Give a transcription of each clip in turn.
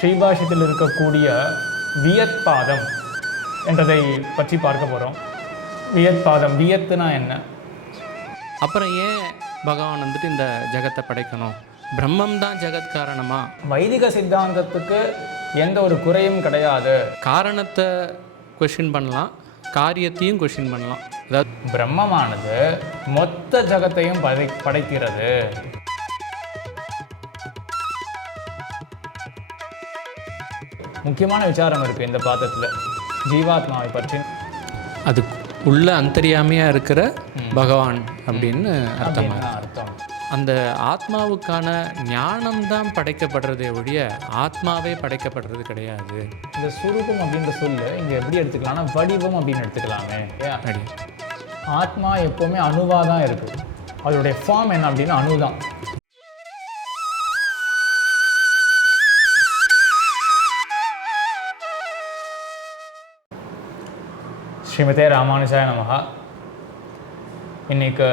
ஸ்ரீபாஷ்யத்தில் இருக்கக்கூடிய வியத்பாதம் என்றதை பற்றி பார்க்க போகிறோம். வியத்பாதம், வியத்துனா என்ன? அப்புறம் ஏன் பகவான் வந்துட்டு இந்த ஜெகத்தை படைக்கணும்? பிரம்மம் தான் ஜெகத் காரணமா? வைதிக சித்தாந்தத்துக்கு எந்த ஒரு குறையும் கிடையாது. காரணத்தை கொஷின் பண்ணலாம், காரியத்தையும் கொஷின் பண்ணலாம். அதாவது பிரம்மமானது மொத்த ஜகத்தையும் படைக்கிறது. முக்கியமான விசாரம் இருக்குது இந்த பாதத்தில் ஜீவாத்மாவை பற்றி. அது உள்ள அந்தரியாமையாக இருக்கிற பகவான் அப்படின்னு அர்த்தம். அந்த ஆத்மாவுக்கான ஞானம் தான் படைக்கப்படுறதே ஒழிய ஆத்மாவே படைக்கப்படுறது கிடையாது. இந்த சுரூபம் அப்படின்ற சொல்லு இங்கே எப்படி எடுத்துக்கலாம்னா வடிவம் அப்படின்னு எடுத்துக்கலாமே. ஆத்மா எப்போவுமே அணுவாக தான் இருக்குது. அதோடைய ஃபார்ம் என்ன அப்படின்னா அணு தான். ஸ்ரீமதே ராமானுஜாய நமஹா. இன்றைக்கு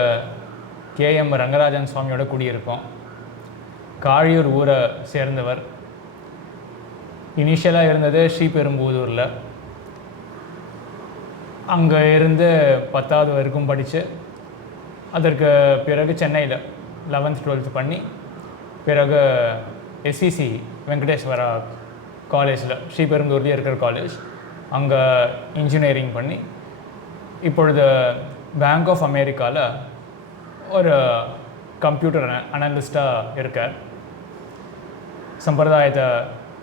KM ரங்கராஜன் சுவாமியோட கூடியிருக்கோம். காழியூர் ஊரை சேர்ந்தவர். இனிஷியலாக இருந்தது ஸ்ரீபெரும்புதூரில். அங்கே இருந்து 10வது வரைக்கும் படித்து அதற்கு பிறகு சென்னையில் 11th 12th பண்ணி பிறகு SCC வெங்கடேஸ்வரா காலேஜில் ஸ்ரீபெரும்புதூர்லேயே இருக்கிற காலேஜ் அங்கே இன்ஜினியரிங் பண்ணி இப்பொழுது பேங்க் ஆஃப் அமெரிக்காவில் ஒரு கம்ப்யூட்டர் அனலிஸ்ட்டாக இருக்கார். சம்பிரதாயத்தை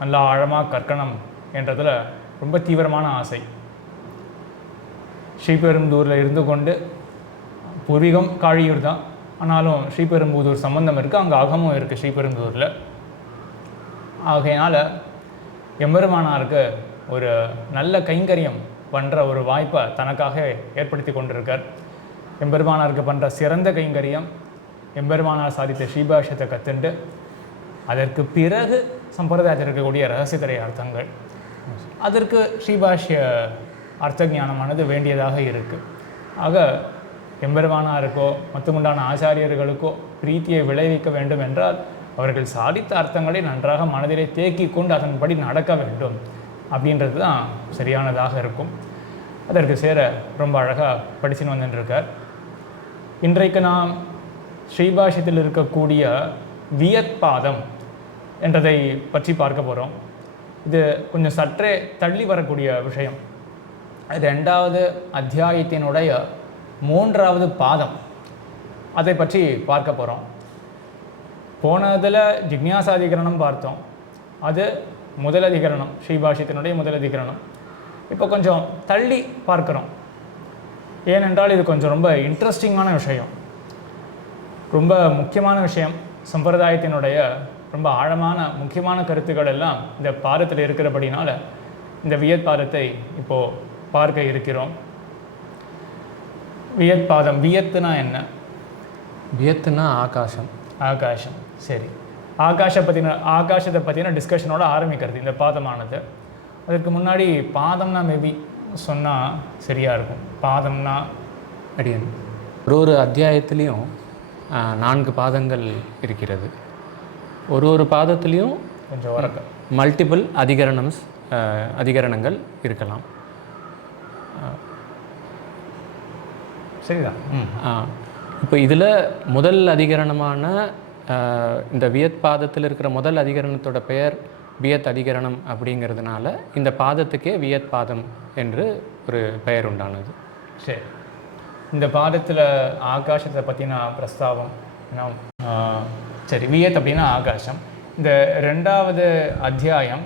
நல்லா ஆழமாக கற்கணும் என்றதில் ரொம்ப தீவிரமான ஆசை. ஸ்ரீபெரும்புதூரில் இருந்து கொண்டு பூர்வீகம் காழியூர் தான், ஆனாலும் ஸ்ரீபெரும்புதூர் சம்பந்தம் இருக்குது, அங்கே அகமும் இருக்குது ஸ்ரீபெரும்புதூரில். ஆகையினால் எம்பெருமானாருக்கு ஒரு நல்ல கைங்கரியம் பண்ணுற ஒரு வாய்ப்பை தனக்காக ஏற்படுத்தி கொண்டிருக்கார். எம்பெருமானாருக்கு பண்ணுற சிறந்த கைங்கரியம் எம்பெருமானார் சாதித்த ஸ்ரீபாஷ்யத்தை கற்றுண்டு அதற்கு பிறகு சம்பிரதாயத்தில் இருக்கக்கூடிய ரகசியத்திரை அர்த்தங்கள், அதற்கு ஸ்ரீபாஷ்ய அர்த்த ஞானமானது வேண்டியதாக இருக்குது. ஆக எம்பெருமானாருக்கோ மற்றுமுண்டான ஆச்சாரியர்களுக்கோ பிரீத்தியை விளைவிக்க வேண்டும் என்றால் அவர்கள் சாதித்த அர்த்தங்களை நன்றாக மனதிலே தேக்கி கொண்டு அதன்படி நடக்க வேண்டும் அப்படின்றது தான் சரியானதாக இருக்கும். அதற்கு சேர ரொம்ப அழகாக படிச்சுன்னு வந்துட்டுருக்கார். இன்றைக்கு நாம் ஸ்ரீபாஷ்யத்தில் இருக்கக்கூடிய வியத்பாதம் என்றதை பற்றி பார்க்க போகிறோம். இது கொஞ்சம் சற்றே தள்ளி வரக்கூடிய விஷயம். 2வது அத்தியாயத்தினுடைய 3வது பாதம், அதை பற்றி பார்க்க போகிறோம். போனதில் ஜிக்ஞாசாதிகரணம் பார்த்தோம். அது முதல் அதிகரணம், ஸ்ரீபாஷ்யத்தினுடைய முதல் அதிகரணம். இப்போ கொஞ்சம் தள்ளி பார்க்குறோம். ஏனென்றால் இது கொஞ்சம் ரொம்ப இன்ட்ரெஸ்டிங்கான விஷயம், ரொம்ப முக்கியமான விஷயம். சம்பிரதாயத்தினுடைய ரொம்ப ஆழமான முக்கியமான கருத்துக்கள் எல்லாம் இந்த பாதத்தில் இருக்கிறபடினால இந்த வியத்பாதத்தை இப்போது பார்க்க இருக்கிறோம். வியத்பாதம், வியத்துனா என்ன? வியத்துனா ஆகாசம். ஆகாசம், சரி. ஆகாசத்தை பற்றின டிஸ்கஷனோட ஆரம்பிக்கிறது இந்த பாதமானது. அதுக்கு முன்னாடி பாதம்னா மேபி சொன்னால் சரியாக இருக்கும். பாதம்னா அடியன் ஒரு அத்தியாயத்துலேயும் 4 பாதங்கள் இருக்கிறது. ஒரு பாதத்துலேயும் கொஞ்சம் வரக்க மல்டிபிள் அதிகரணங்கள் இருக்கலாம். சரிதான். இப்போ இதில் முதல் அதிகரணமான இந்த வியத் பாதத்தில் இருக்கிற முதல் அதிகரணத்தோட பெயர் வியத் அதிகரணம் அப்படிங்கிறதுனால இந்த பாதத்துக்கே வியத் பாதம் என்று ஒரு பெயர் உண்டானது. சரி, இந்த பாதத்தில் ஆகாசத்தை பற்றின பிரஸ்தாபம். சரி, வியத் அப்படின்னா ஆகாசம். இந்த 2வது அத்தியாயம்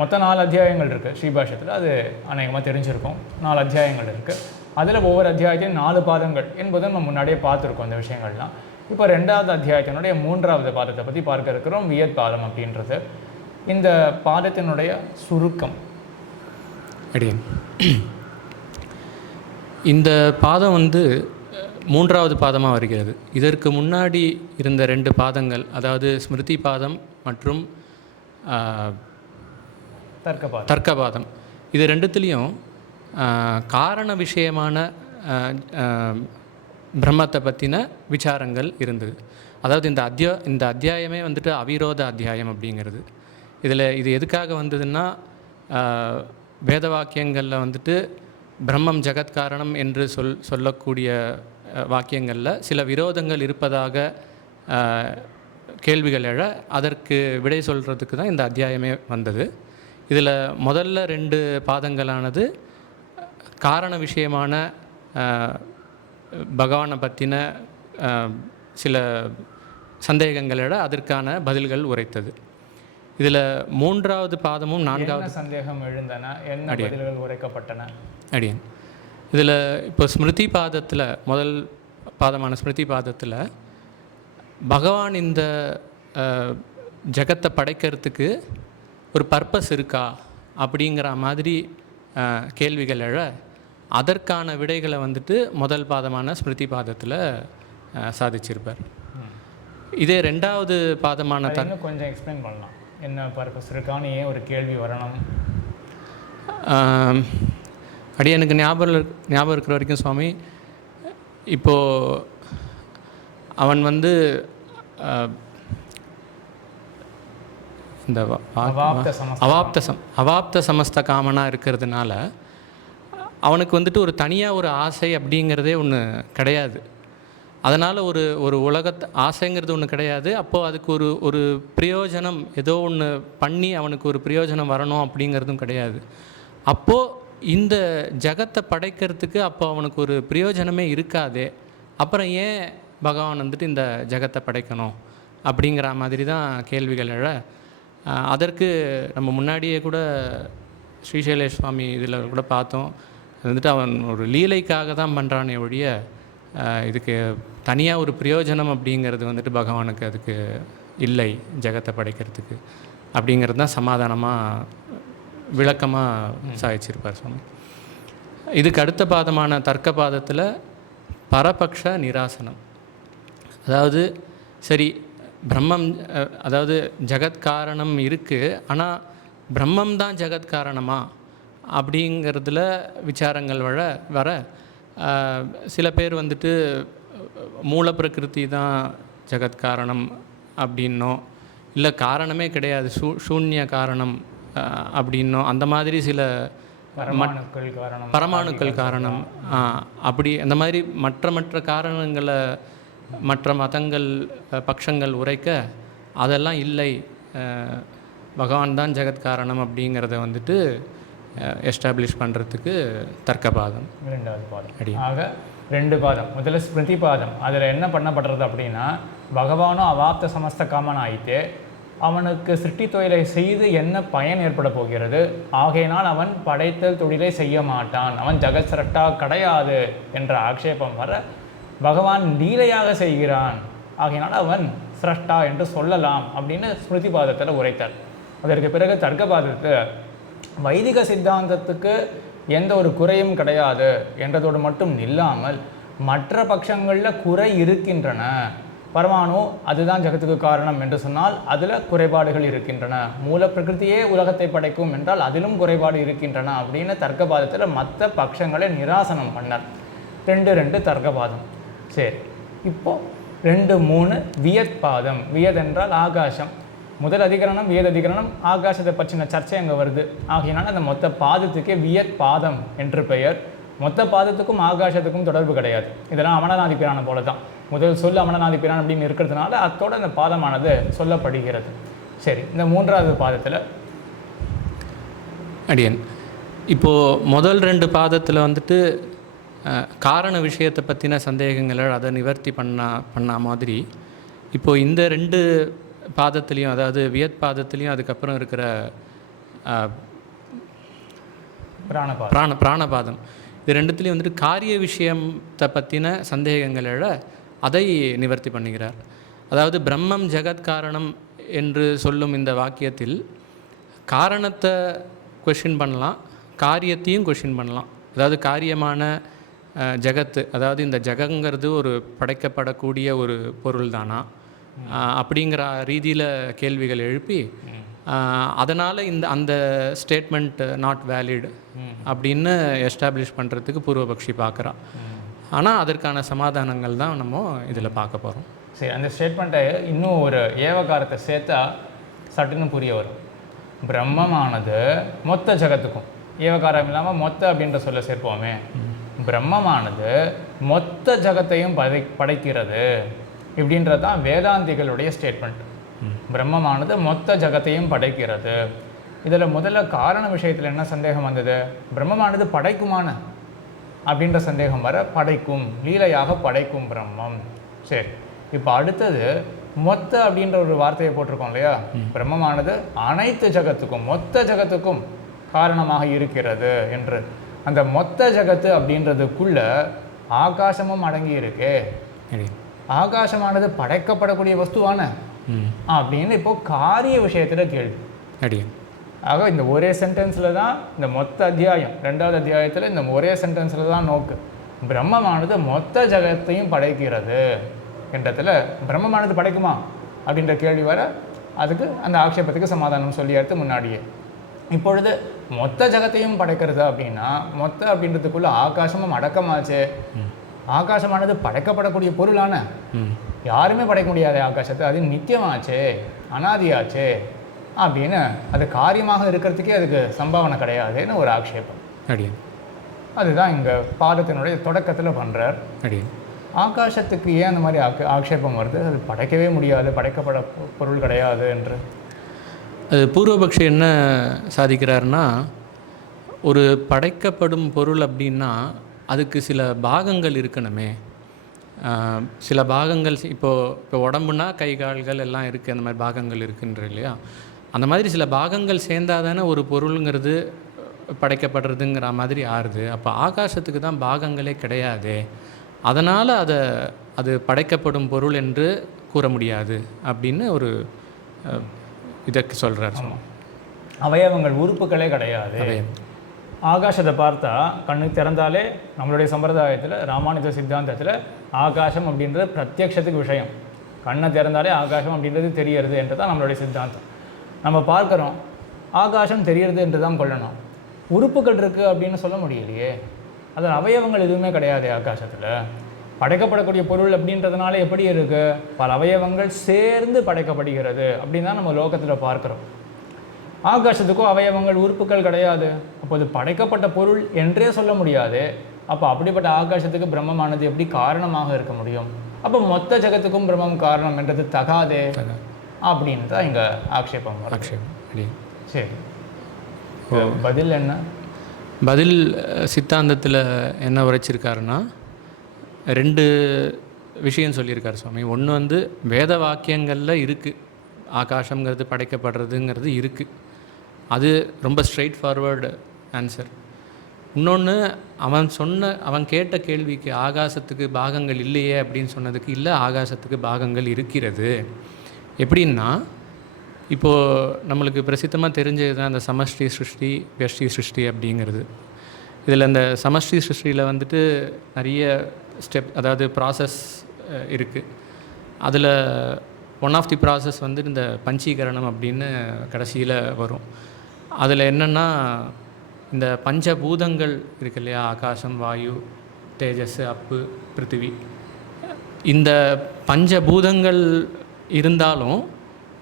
மொத்தம் 4 அத்தியாயங்கள் இருக்குது ஸ்ரீபாஷ்யத்தில். அது அநேகமாக தெரிஞ்சிருக்கும். 4 அத்தியாயங்கள் இருக்குது. அதில் ஒவ்வொரு அத்தியாயத்தையும் 4 பாதங்கள் என்பதை நம்ம முன்னாடியே பார்த்துருக்கோம் இந்த விஷயங்கள்லாம். இப்போ 2வது அத்தியாயத்தினுடைய 3வது பாதத்தை பற்றி பார்க்க இருக்கிறோம், வியத் பாதம் அப்படின்றது. இந்த பாதத்தினுடைய சுருக்கம் அடியன். இந்த பாதம் 3வது பாதமாக வருகிறது. இதற்கு முன்னாடி இருந்த 2 பாதங்கள், அதாவது ஸ்மிருதி பாதம் மற்றும் தர்க்கபாதம், இது 2த்துலேயும் காரண விஷயமான பிரம்மத்தை பற்றின விசாரங்கள் இருந்தது. அதாவது இந்த அத்தியாயமே அவிரோத அத்தியாயம் அப்படிங்கிறது. இது எதுக்காக வந்ததுன்னா வேத வாக்கியங்களில் வந்துட்டு பிரம்மம் ஜெகத்காரணம் என்று சொல்லக்கூடிய வாக்கியங்களில் சில விரோதங்கள் இருப்பதாக கேள்விகள் எழ அதற்கு விடை சொல்கிறதுக்கு தான் இந்த அத்தியாயமே வந்தது. இதில் முதல்ல 2 பாதங்களானது காரண விஷயமான பகவானை பற்றின சில சந்தேகங்கள் எழ அதற்கான பதில்கள் உரைத்தது. இதில் 3வது பாதமும் 4வது சந்தேகம் எழுந்தன, என்ன பதில்கள் உரைக்கப்பட்டன அடியன். இதில் இப்போ ஸ்மிருதி பாதத்தில் முதல் பாதமான ஸ்மிருதி பாதத்தில் பகவான் இந்த ஜகத்தை படைக்கிறதுக்கு ஒரு பர்பஸ் இருக்கா அப்படிங்கிற மாதிரி கேள்விகள் எழ அதற்கான விடைகளை வந்துட்டு முதல் பாதமான ஸ்மிருதி பாதத்தில் சாதிச்சிருப்பார். இதே 2வது பாதமான கொஞ்சம் எக்ஸ்பிளைன் பண்ணலாம், என்ன பர்பஸ் இருக்கான்னு ஏன் ஒரு கேள்வி வரணும்? அப்படியே எனக்கு ஞாபகம் இருக்கிற வரைக்கும் சுவாமி, இப்போது அவன் வந்து இந்த அவாப்த சமஸ்த காமனாக இருக்கிறதுனால அவனுக்கு வந்துட்டு ஒரு தனியாக ஒரு ஆசை அப்படிங்கிறதே ஒன்று கிடையாது. அதனால் ஒரு உலகத்தை ஆசைங்கிறது ஒன்று கிடையாது. அப்போது அதுக்கு ஒரு பிரயோஜனம் ஏதோ ஒன்று பண்ணி அவனுக்கு ஒரு பிரயோஜனம் வரணும் அப்படிங்கிறதும் கிடையாது. அப்போது இந்த ஜகத்தை படைக்கிறதுக்கு அப்போ அவனுக்கு ஒரு பிரயோஜனமே இருக்காதே, அப்புறம் ஏன் பகவான் வந்துட்டு இந்த ஜகத்தை படைக்கணும் அப்படிங்கிற மாதிரி தான் கேள்விகள் எழ அதற்கு நம்ம முன்னாடியே கூட ஸ்ரீசைலேஷ் சுவாமி இதில் கூட பார்த்தோம். அது வந்துட்டு அவன் ஒரு லீலைக்காக தான் பண்ணுறானே ஒழிய இதுக்கு தனியாக ஒரு பிரயோஜனம் அப்படிங்கிறது வந்துட்டு பகவானுக்கு அதுக்கு இல்லை ஜெகத்தை படைக்கிறதுக்கு அப்படிங்கிறது தான் சமாதானமாக விளக்கமாக சாதிச்சிருப்பார் சுவாமி. இதுக்கு அடுத்த பாதமான தர்க்க பாதத்தில் பரபக்ஷ நிராசனம். அதாவது சரி பிரம்மம் அதாவது ஜெகத்காரணம் இருக்குது, ஆனால் பிரம்மம் தான் ஜெகத்காரணமா அப்படிங்கிறதுல விசாரங்கள் வர சில பேர் வந்துட்டு மூல பிரகிருதி தான் ஜெகத்காரணம் அப்படின்னோ, இல்லை காரணமே கிடையாது சூன்ய காரணம் அப்படின்னோ, அந்த மாதிரி சில பரமாணுக்கள் காரணம் அப்படி அந்த மாதிரி மற்ற காரணங்களை மற்ற மதங்கள் பட்சங்கள் உரைக்க அதெல்லாம் இல்லை, பகவான் தான் ஜெகத்காரணம் அப்படிங்கிறத வந்துட்டு எஸ்டாப்ளிஷ் பண்ணுறதுக்கு தர்க்கபாதம் 2வது பாதம் அடி. ஆக 2 பாதம். முதல்ல ஸ்மிருதி பாதம், அதில் என்ன பண்ணப்படுறது அப்படின்னா, பகவானும் அவாப்த சமஸ்த காமன் ஆயிட்டு அவனுக்கு சிருஷ்டி தொழிலை செய்து என்ன பயன் ஏற்பட போகிறது, ஆகையினால் அவன் படைத்தல் தொழிலை செய்ய மாட்டான், அவன் ஜெகத் சிரஷ்டா கிடையாது என்ற ஆக்ஷேபம் வர பகவான் லீலையாக செய்கிறான், ஆகையினால் அவன் சிரஷ்டா என்று சொல்லலாம் அப்படின்னு ஸ்மிருதி பாதத்தில் உரைத்தார். அதற்கு பிறகு தர்க்க பாதத்தில் வைதிக சித்தாந்தத்துக்கு எந்த ஒரு குறையும் கிடையாது என்றதோடு மட்டும் இல்லாமல் மற்ற பட்சங்களில் குறை இருக்கின்றன, பரமாணு அதுதான் ஜகத்துக்கு காரணம் என்று சொன்னால் அதில் குறைபாடுகள் இருக்கின்றன, மூல பிரகிருதியே உலகத்தை படைக்கும் என்றால் அதிலும் குறைபாடு இருக்கின்றன அப்படின்னு தர்க்கபாதத்தில் மற்ற பட்சங்களை நிராசனம் பண்ணார். 2 தர்க்கபாதம். சரி, இப்போது 2, 3 வியத் பாதம். வியத் என்றால் ஆகாசம். முதல் அதிகரணம் வியத் அதிகரணம், ஆகாசத்தை பற்றின சர்ச்சை அங்கே வருது. ஆகையினால அந்த மொத்த பாதத்துக்கே வியத் பாதம் என்று பெயர். மொத்த பாதத்துக்கும் ஆகாசத்துக்கும் தொடர்பு கிடையாது. இதெல்லாம் அமரநாதி பிராணம் போல தான். முதல் சொல் அமரநாதி பிரான் அப்படின்னு இருக்கிறதுனால அத்தோடு அந்த பாதமானது சொல்லப்படுகிறது. சரி, இந்த 3வது பாதத்தில் அடியன் இப்போது முதல் 2 பாதத்தில் வந்துட்டு காரண விஷயத்தை பற்றின சந்தேகங்களை அதை நிவர்த்தி பண்ண மாதிரி இப்போது இந்த 2 பாதத்துலேயும், அதாவது வியத் பாதத்துலேயும் அதுக்கப்புறம் இருக்கிற பிராணபாதம், இது 2த்துலேயும் வந்துட்டு காரிய விஷயத்தை பற்றின சந்தேகங்களை அதை நிவர்த்தி பண்ணுகிறார். அதாவது பிரம்மம் ஜெகத்காரணம் என்று சொல்லும் இந்த வாக்கியத்தில் காரணத்தை கொஷின் பண்ணலாம், காரியத்தையும் கொஷின் பண்ணலாம். அதாவது காரியமான ஜெகத்து, அதாவது இந்த ஜெகங்கிறது ஒரு படைக்கப்படக்கூடிய ஒரு பொருள் தானா அப்படிங்கிற ரீதியில் கேள்விகள் எழுப்பி அதனால் அந்த ஸ்டேட்மெண்ட் நாட் வேலிட் அப்படின்னு எஸ்டாப்ளிஷ் பண்ணுறதுக்கு பூர்வபக்ஷி பார்க்குறான். ஆனால் அதற்கான சமாதானங்கள் தான் நம்ம இதில் பார்க்க போகிறோம். சரி, அந்த ஸ்டேட்மெண்ட்டை இன்னும் ஒரு ஏவகாரத்தை சேர்த்தா சட்டுன்னு புரிய வரும். பிரம்மமானது மொத்த ஜகத்துக்கும், ஏவகாரம் இல்லாமல் மொத்த அப்படின்ற சொல்ல சேர்ப்போமே, பிரம்மமானது மொத்த ஜகத்தையும் படைக்கிறது இப்படின்றது தான் வேதாந்திகளுடைய ஸ்டேட்மெண்ட். பிரம்மமானது மொத்த ஜகத்தையும் படைக்கிறது. இதில் முதல்ல காரண விஷயத்தில் என்ன சந்தேகம் வந்தது? பிரம்மமானது படைக்குமான அப்படின்ற சந்தேகம் வர, படைக்கும், லீலையாக படைக்கும் பிரம்மம். சரி, இப்போ அடுத்தது மொத்த அப்படின்ற ஒரு வார்த்தையை போட்டிருக்கோம் இல்லையா? பிரம்மமானது அனைத்து ஜகத்துக்கும், மொத்த ஜகத்துக்கும் காரணமாக இருக்கிறது என்று. அந்த மொத்த ஜகத்து அப்படின்றதுக்குள்ள ஆகாசமும் அடங்கி இருக்கு. ஆகாசமானது படைக்கப்படக்கூடிய வஸ்துவான அப்படின்னு இப்போ காரிய விஷயத்துல கேள்வி. ஆக இந்த ஒரே சென்டென்ஸில் தான் இந்த மொத்த அத்தியாயம், 2வது அத்தியாயத்தில் இந்த ஒரே சென்டென்ஸில் தான் நோக்கு. பிரம்மமானது மொத்த ஜகத்தையும் படைக்கிறது என்றதில் பிரம்மமானது படைக்குமா அப்படின்ற கேள்வி வர, அதுக்கு அந்த ஆக்ஷேபத்துக்கு சமாதானம் சொல்லியாச்சு முன்னாடியே. இப்பொழுது மொத்த ஜகத்தையும் படைக்கிறது அப்படின்னா, மொத்த அப்படின்றதுக்குள்ள ஆகாசமும் அடக்கமாச்சு. ஆகாசமானது படைக்கப்படக்கூடிய பொருளான, யாருமே படைக்க முடியாது ஆகாசத்தை, அது நித்தியமாச்சு, அனாதியாச்சு அப்படின்னு, அது காரியமாக இருக்கிறதுக்கே அதுக்கு சம்பாவனை கிடையாதுன்னு ஒரு ஆக்ஷேபம். அதுதான் இங்கே பாடத்தினுடைய தொடக்கத்தில் பண்ணுறார். ஆகாசத்துக்கு ஏன் அந்த மாதிரி ஆக்ஷேபம் வருது? அது படைக்கவே முடியாது, படைக்கப்பட பொருள் கிடையாது என்று. அது பூர்வபக்ஷி என்ன சாதிக்கிறாருன்னா, ஒரு படைக்கப்படும் பொருள் அப்படின்னா அதுக்கு சில பாகங்கள் இருக்கணுமே. சில பாகங்கள் இப்போ உடம்புனா கை கால்கள் எல்லாம் இருக்குது, அந்த மாதிரி பாகங்கள் இருக்குன்ற இல்லையா? அந்த மாதிரி சில பாகங்கள் சேர்ந்தால் தானே ஒரு பொருளுங்கிறது படைக்கப்படுறதுங்கிற மாதிரி ஆறுது. அப்போ ஆகாசத்துக்கு தான் பாகங்களே கிடையாது, அதனால் அது படைக்கப்படும் பொருள் என்று கூற முடியாது அப்படின்னு ஒரு இதற்கு சொல்கிறார். அவயவங்கள் உறுப்புகளே கிடையாது. ஆகாசத்தை பார்த்தா கண்ணு திறந்தாலே நம்மளுடைய சம்பிரதாயத்தில், ராமானுஜ சித்தாந்தத்தில் ஆகாசம் அப்படின்றது பிரத்யக்ஷத்துக்கு விஷயம். கண்ணை திறந்தாலே ஆகாசம் அப்படின்றது தெரியறது என்று தான் நம்மளுடைய சித்தாந்தம். நம்ம பார்க்குறோம், ஆகாசம் தெரியறது என்று தான் கொள்ளணும். உறுப்புகள் இருக்குது அப்படின்னு சொல்ல முடியலையே. அதில் அவயவங்கள் எதுவுமே கிடையாது ஆகாசத்தில். படைக்கப்படக்கூடிய பொருள் அப்படின்றதுனால எப்படி இருக்குது? பல அவயவங்கள் சேர்ந்து படைக்கப்படுகிறது அப்படின்னு தான் நம்ம லோகத்தில் பார்க்குறோம். ஆகாசத்துக்கும் அவயவங்கள், உறுப்புகள் கிடையாது. அப்போ அது படைக்கப்பட்ட பொருள் என்றே சொல்ல முடியாது. அப்போ அப்படிப்பட்ட ஆகாசத்துக்கு பிரம்மமானது எப்படி காரணமாக இருக்க முடியும்? அப்போ மொத்த ஜகத்துக்கும் பிரம்மம் காரணம் என்றது தகாதே அப்படின்னு தான் இங்கே ஆக்ஷேபம். சரி, பதில் என்ன? பதில் சித்தாந்தத்தில் என்ன உரைச்சிருக்காருன்னா, 2 விஷயம் சொல்லியிருக்கார் சுவாமி. ஒன்று வேத வாக்கியங்களில் இருக்குது, ஆகாசங்கிறது படைக்கப்படுறதுங்கிறது இருக்குது, அது ரொம்ப ஸ்ட்ரெயிட் ஃபார்வர்டு ஆன்சர். இன்னொன்று, அவன் கேட்ட கேள்விக்கு ஆகாசத்துக்கு பாகங்கள் இல்லையே அப்படின்னு சொன்னதுக்கு, இல்லை ஆகாசத்துக்கு பாகங்கள் இருக்கிறது. எப்படின்னா, இப்போது நம்மளுக்கு பிரசித்தமாக தெரிஞ்சது தான் அந்த சமஷ்டி சிருஷ்டி, வியஷ்டி சிருஷ்டி அப்படிங்கிறது. இதில் இந்த சமஷ்டி சிருஷ்டியில் நிறைய ஸ்டெப், அதாவது ப்ராசஸ் இருக்குது. அதில் ஒன் ஆஃப் தி ப்ராசஸ் இந்த பஞ்சீகரணம் அப்படின்னு கடைசியில் வரும். அதில் என்னென்னா, இந்த பஞ்சபூதங்கள் இருக்கு இல்லையா, ஆகாசம், வாயு, தேஜஸ், அப்பு, பிருத்திவி, இந்த பஞ்சபூதங்கள் இருந்தாலும்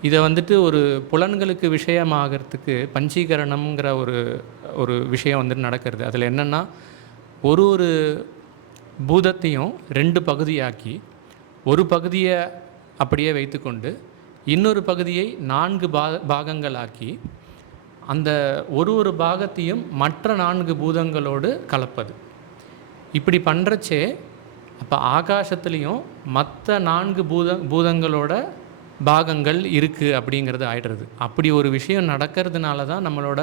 இதை ஒரு புலன்களுக்கு விஷயமாகிறதுக்கு பஞ்சீகரணம்ங்கிற ஒரு விஷயம் நடக்கிறது. அதில் என்னென்னா, ஒரு பூதத்தையும் 2 பகுதியாக்கி, ஒரு பகுதியை அப்படியே வைத்துக்கொண்டு இன்னொரு பகுதியை 4 பாகங்களாக்கி, அந்த ஒரு பாகத்தையும் மற்ற 4 பூதங்களோடு கலப்பது. இப்படி பண்ணுறச்சே அப்போ ஆகாசத்துலேயும் மற்ற 4 பூதங்களோட பாகங்கள் இருக்குது அப்படிங்கிறது ஆயிடுறது. அப்படி ஒரு விஷயம் நடக்கிறதுனால தான் நம்மளோட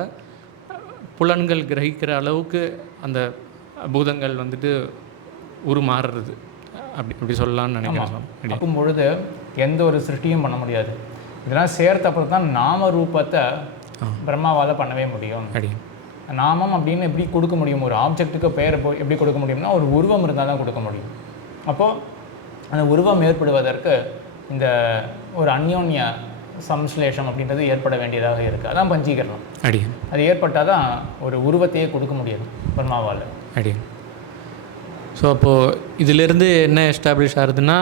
புலன்கள் கிரகிக்கிற அளவுக்கு அந்த பூதங்கள் உருமாறுறது. அப்படி சொல்லலாம்னு நினைக்கிறேன். பார்க்கும் பொழுது எந்த ஒரு சிருஷ்டியும் பண்ண முடியாது. இதெல்லாம் சேர்த்த அப்புறம் தான் நாம ரூபத்தை பிரம்மாவால் பண்ணவே முடியும். நாமம் அப்படின்னு எப்படி கொடுக்க முடியும்? ஒரு ஆப்ஜெக்ட்டுக்கு பெயர் எப்படி கொடுக்க முடியும்னா, ஒரு உருவம் இருந்தால் தான் கொடுக்க முடியும். அப்போது அந்த உருவம் ஏற்படுவதற்கு இந்த ஒரு அந்யோன்ய சம்ஸ்லேஷம் அப்படின்றது ஏற்பட வேண்டியதாக இருக்குது. அதான் பஞ்சீகரணம். அது ஏற்பட்டால் தான் ஒரு உருவத்தையே கொடுக்க முடியாது பிரம்மாவால். ஸோ அப்போது இதிலிருந்து என்ன எஸ்டாப்ளிஷ் ஆகுதுன்னா,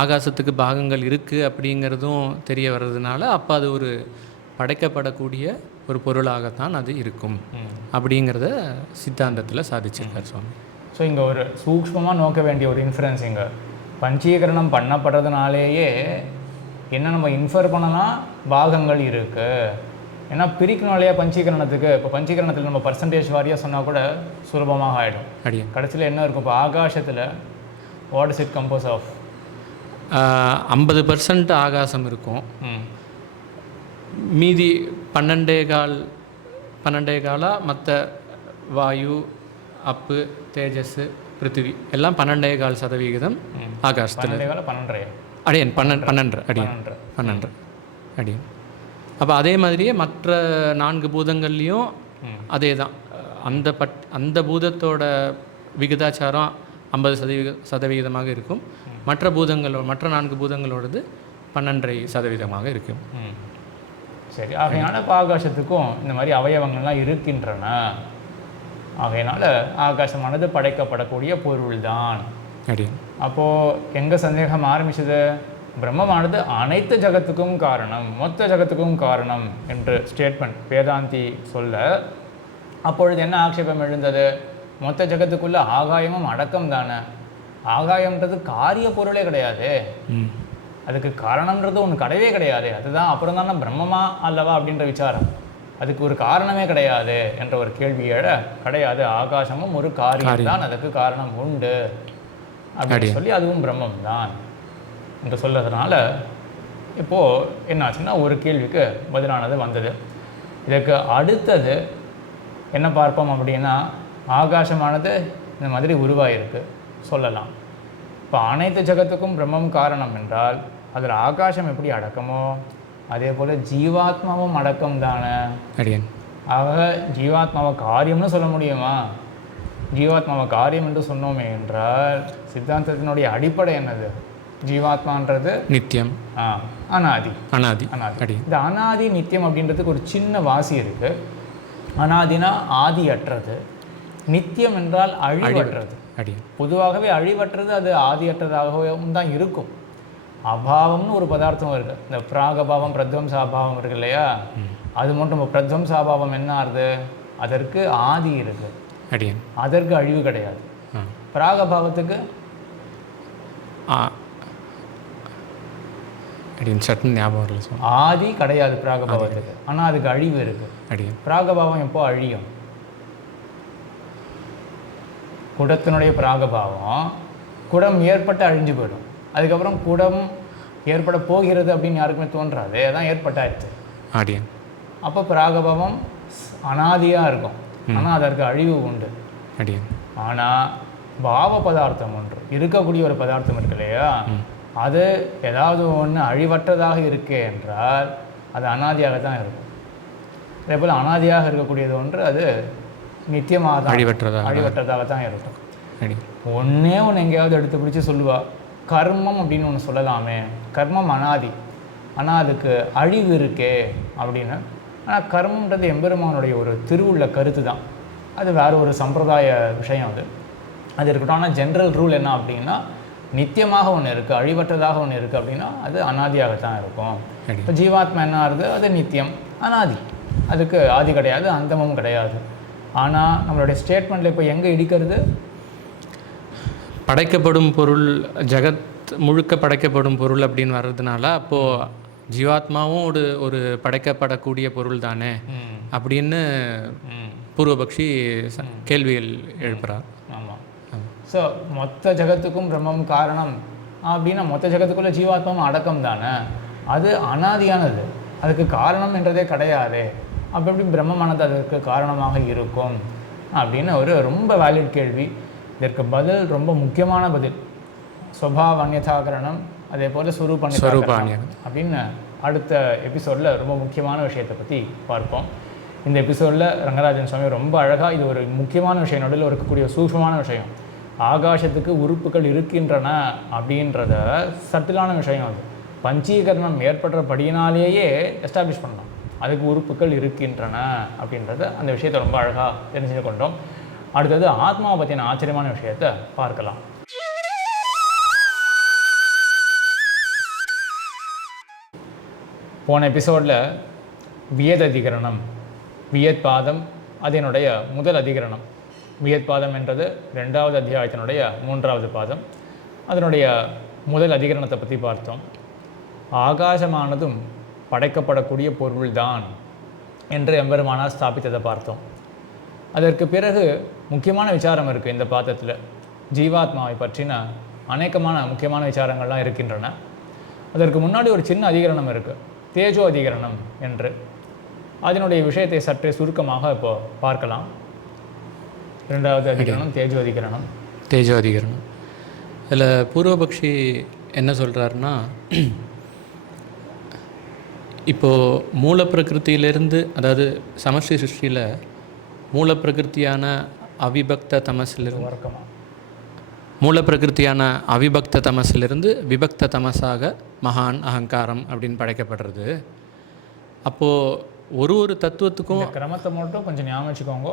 ஆகாசத்துக்கு பாகங்கள் இருக்குது அப்படிங்கிறதும் தெரிய வர்றதுனால, அப்போ அது ஒரு படைக்கப்படக்கூடிய ஒரு பொருளாகத்தான் அது இருக்கும் அப்படிங்கிறத சித்தாந்தத்தில் சாதிச்சிருக்கார் சுவாமி. ஸோ இங்கே ஒரு சூக்ஷ்மமாக நோக்க வேண்டிய ஒரு இன்ஃபரன்ஸ், இங்கே பஞ்சீகரணம் பண்ணப்படுறதுனாலேயே என்ன நம்ம இன்ஃபர் பண்ணலாம், பாகங்கள் இருக்குது. ஏன்னா பிரிக்கணும் இல்லையா பஞ்சீகரணத்துக்கு. இப்போ பஞ்சீகரணத்தில் நம்ம பர்சன்டேஜ் வாரியாக சொன்னால் கூட சுலபமாக ஆகிடும். கடைசியில் என்ன இருக்கும், இப்போ ஆகாசத்தில் what is it compose of? 50% ஆகாசம் இருக்கும். மீதி 12.25 மற்ற வாயு, அப்பு, தேஜஸ், பிருத்திவி எல்லாம் 12.25% ஆகாசத்தில். 12 அடியன் 12 அடியன் 12 அடியன். அப்போ அதே மாதிரியே மற்ற 4 பூதங்கள்லேயும் அதே தான். அந்த பூதத்தோட விகிதாச்சாரம் 50% இருக்கும். மற்ற 4 பூதங்களோடது 12.5% இருக்கும். சரி, ஆகையினால இப்போ ஆகாசத்துக்கும் இந்த மாதிரி அவயவங்கள்லாம் இருக்கின்றன. ஆகையினால ஆகாசமானது படைக்கப்படக்கூடிய பொருள் தான். அப்போது எங்கே சந்தேகம் ஆரம்பிச்சது? பிரம்மமானது அனைத்து ஜகத்துக்கும் காரணம், மொத்த ஜகத்துக்கும் காரணம் என்று ஸ்டேட்மெண்ட் வேதாந்தி சொல்ல, அப்பொழுது என்ன ஆட்சேபம் எழுந்தது? மொத்த ஜகத்துக்குள்ள ஆகாயமும் அடக்கம் தானே. ஆகாயம்ன்றது காரிய பொருளே கிடையாது, அதுக்கு காரணம்ன்றது ஒன்று கிடையவே கிடையாது. அதுதான் அப்புறம் தானே பிரம்மமா அல்லவா அப்படின்ற விசாரம். அதுக்கு ஒரு காரணமே கிடையாது என்ற ஒரு கேள்வியோட கிடையாது, ஆகாசமும் ஒரு காரியம் தான், அதுக்கு காரணம் உண்டு அப்படின்னு சொல்லி அதுவும் பிரம்மம் தான் என்று சொல்றதுனால இப்போது என்னாச்சுன்னா ஒரு கேள்விக்கு பதிலானது வந்தது. இதுக்கு அடுத்தது என்ன பார்ப்போம் அப்படின்னா, ஆகாசமானது இந்த மாதிரி உருவாயிருக்கு சொல்லலாம். இப்போ அனைத்து ஜகத்துக்கும் பிரம்மம் காரணம் என்றால் அதில் ஆகாசம் எப்படி அடக்கமோ அதே போல் ஜீவாத்மாவும் அடக்கம் தானே. ஆக ஜீவாத்மாவை காரியம்னு சொல்ல முடியுமா? ஜீவாத்மாவை காரியம் என்று சொன்னோமே என்றால் சித்தாந்தத்தினுடைய அடிப்படை என்னது? ஜீவாத்மான்றது நித்தியம், அனாதி. இந்த அனாதி நித்தியம் அப்படின்றதுக்கு ஒரு சின்ன வாசி இருக்குது. அனாதினா ஆதியற்றது, நித்தியம் என்றால் அழிவற்றது. பொதுவாகவே அழிவற்றது அது ஆதியற்றதாகவும் தான் இருக்கும். அபாவம்னு ஒரு பதார்த்தம் இருக்குது. இந்த பிராகபாவம் பிரத்வம்சாபாவம் இருக்கு இல்லையா, அது மட்டும் பிரத்வம்சாபாவம் என்ன ஆகுது? அதற்கு ஆதி இருக்குது, அதற்கு அழிவு கிடையாது. பிராகபாவத்துக்கு ஆதி கிடையாது பிராகபாவத்துக்கு, ஆனால் அதுக்கு அழிவு இருக்குது. பிராகபாவம் எப்போ அழியும்? குடத்தினுடைய பிராகபாவம் குடம் ஏற்பட்டு அழிஞ்சு போயிடும். அதுக்கப்புறம் குடம் ஏற்பட போகிறது அப்படின்னு யாருக்குமே தோன்றாது, அதான் ஏற்பட்டாச்சு. அப்போ பிராகபாவம் அனாதியாக இருக்கும், ஆனால் அதற்கு அழிவு உண்டு. ஆனால் பாவ பதார்த்தம் ஒன்று இருக்கக்கூடிய ஒரு பதார்த்தம் இருக்கு இல்லையா, அது ஏதாவது ஒன்று அழிவற்றதாக இருக்கு என்றால் அது அனாதியாக தான் இருக்கும். அதே போல் அனாதியாக இருக்கக்கூடியது ஒன்று அது நித்தியமாக தான் அழிவற்றதாக தான் இருக்கும். ஒன்றே ஒன்று எங்கேயாவது எடுத்து பிடிச்சி சொல்லுவா, கர்மம் அப்படின்னு ஒன்று சொல்லலாமே, கர்மம் அனாதி ஆனால் அதுக்கு அழிவு இருக்கே அப்படின்னு. ஆனால் கர்மன்றது எம்பெருமானுடைய ஒரு திருவுள்ள கருத்து தான், அது வேறு ஒரு சம்பிரதாய விஷயம். அது இருக்கட்டும். ஆனால் ஜென்ரல் ரூல் என்ன அப்படின்னா, நித்தியமாக ஒன்று இருக்குது, அழிவற்றதாக ஒன்று இருக்குது அப்படின்னா அது அனாதியாகத்தான் இருக்கும். இப்போ ஜீவாத்மா என்ன ஆகுது? அது நித்தியம், அனாதி, அதுக்கு ஆதி கிடையாது, அந்தமும் கிடையாது. ஆனால் நம்மளுடைய ஸ்டேட்மெண்ட்டில் இப்போ எங்கே இடிக்கிறது? படைக்கப்படும் பொருள், ஜெகத் முழுக்க படைக்கப்படும் பொருள் அப்படின்னு வர்றதுனால அப்போது ஜீவாத்மாவும் ஒரு படைக்கப்படக்கூடிய பொருள் தானே அப்படின்னு பூர்வபக்ஷி கேள்விகள் எழுப்புறார். ஆமாம். ஸோ மொத்த ஜகத்துக்கும் பிரம்மம் காரணம் அப்படின்னா மொத்த ஜகத்துக்குள்ளே ஜீவாத்மாவும் அடக்கம் தானே, அது அனாதியானது, அதுக்கு காரணம் என்றதே கிடையாது. அப்போ எப்படி பிரம்மமானது அதற்கு காரணமாக இருக்கும் அப்படின்னு ஒரு ரொம்ப வேலிட் கேள்வி. இதற்கு பதில் ரொம்ப முக்கியமான பதில், ஸ்வபாவ அந்யதாகரணம், அதே போல் ஸ்வரூபான்யம் அப்படின்னு அடுத்த எபிசோடில் ரொம்ப முக்கியமான விஷயத்தை பற்றி பார்ப்போம். இந்த எபிசோடில் ரங்கராஜன் சுவாமி ரொம்ப அழகாக இது ஒரு முக்கியமான விஷயம், நடுவில் இருக்கக்கூடிய சூக்ஷ்மமான விஷயம், ஆகாசத்துக்கு உறுப்புகள் இருக்கின்றன அப்படின்றத சட்டிலான விஷயம். அது பஞ்சீகரணம் ஏற்படுறபடியினாலேயே எஸ்டாப்ளிஷ் பண்ணலாம், அதுக்கு உறுப்புகள் இருக்கின்றன அப்படின்றத அந்த விஷயத்தை ரொம்ப அழகாக தெரிஞ்சு கொண்டோம். அடுத்தது ஆத்மாவை பற்றின ஆச்சரியமான விஷயத்தை பார்க்கலாம். போன எபிசோடில் வியததிகரணம் வியத் பாதம் அதனுடைய முதல் அதிகரணம். வியத் பாதம் என்றது 2வது அத்தியாயத்தினுடைய 3வது பாதம். அதனுடைய முதல் அதிகரணத்தை பற்றி பார்த்தோம். ஆகாசமானதும் படைக்கப்படக்கூடிய பொருள்தான் என்று எம்பெருமானார் ஸ்தாபித்ததை பார்த்தோம். அதற்கு பிறகு முக்கியமான விசாரம் இருக்குது இந்த பாதத்தில். ஜீவாத்மாவை பற்றின அநேகமான முக்கியமான விசாரங்கள்லாம் இருக்கின்றன. அதற்கு முன்னாடி ஒரு சின்ன அதிகரணம் இருக்குது, தேஜோ அதிகரணம் என்று. அதனுடைய விஷயத்தை சற்றே சுருக்கமாக இப்போ பார்க்கலாம். 2வது அதிகரணம் தேஜோ அதிகரணம். தேஜோ அதிகரணம். இதில் பூர்வபக்ஷி என்ன சொல்கிறாருன்னா, இப்போது மூலப்பிரகிருத்தியிலிருந்து, அதாவது சமஷ்டி சிருஷ்டியில் மூலப்பிரகிருத்தியான அவிபக்த தமசிலிருந்து வர்க்கமாக மூலப்பிரகிருத்தியான அவிபக்த தமசிலிருந்து விபக்த தமசாக மகான் அகங்காரம் அப்படின்னு படைக்கப்படுறது. அப்போது ஒரு தத்துவத்துக்கும் கிரமத்தை மட்டும் கொஞ்சம் ஞாபகம் வச்சுக்கோங்க.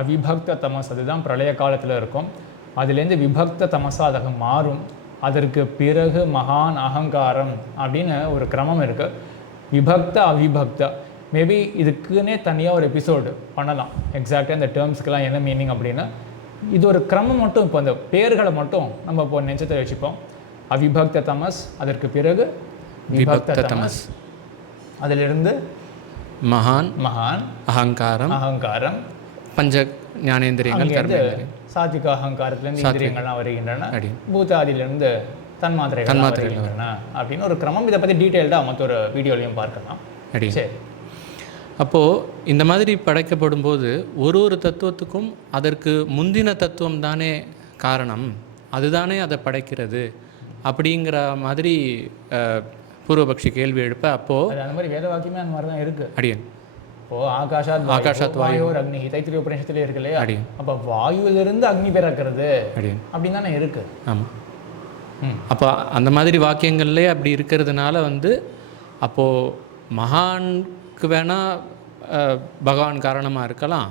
அவிபக்த தமஸ் அதுதான் பிரளய காலத்தில் இருக்கும். அதுலேருந்து விபக்த தமசா அது மாறும். அதற்கு பிறகு மகான் அகங்காரம் அப்படின்னு ஒரு கிரமம் இருக்குது. விபக்த அவிபக்த மேபி இதுக்குன்னே தனியாக ஒரு எபிசோடு பண்ணலாம், எக்ஸாக்டாக இந்த டேர்ம்ஸ்க்கெலாம் என்ன மீனிங் அப்படின்னு. இது ஒரு கிரமம் மட்டும். இப்போ அந்த பேர்களை மட்டும் நம்ம இப்போ நெஞ்சத்தை வச்சுப்போம். அவிபக்த தமஸ், அதற்கு பிறகு விபக்த தமஸ், அதிலிருந்து மகான் அகங்காரம் பஞ்ச ஞானேந்திரியங்கள் கர்மேந்திரியங்கள், சாத்விக அகங்காரத்திலேருந்து இந்திரியங்கள்லாம் வருகின்றன, பூதாதியிலிருந்து தன்மாத்திரைகள் வருகின்றன அப்படின்னு ஒரு கிரமம். இதை பற்றி டீட்டெயில்டாக மற்றொரு வீடியோலையும் பார்க்கலாம். சரி. அப்போது இந்த மாதிரி படைக்கப்படும் போது ஒரு தத்துவத்துக்கும் அதற்கு முந்தின தத்துவம் தானே காரணம், அதுதானே அதை படைக்கிறது அப்படிங்கிற மாதிரி பூர்வபக்ஷி கேள்வி எழுப்ப, அப்போது அந்த மாதிரி வேத வாக்கியமே அந்த மாதிரி தான் இருக்குது. அடியன் இப்போது ஆகாஷாத் வாயு அக்னி தைத்திரிய உபநிஷத்துலேயே இருக்கு இல்லையா? அடியன். அப்போ வாயுவிலிருந்து அக்னி பிறக்கிறது அப்படின்னு தானே இருக்குது. ஆமாம். அப்போ அந்த மாதிரி வாக்கியங்கள்லேயே அப்படி இருக்கிறதுனால அப்போது மகானுக்கு வேணால் பகவான் காரணமாக இருக்கலாம்,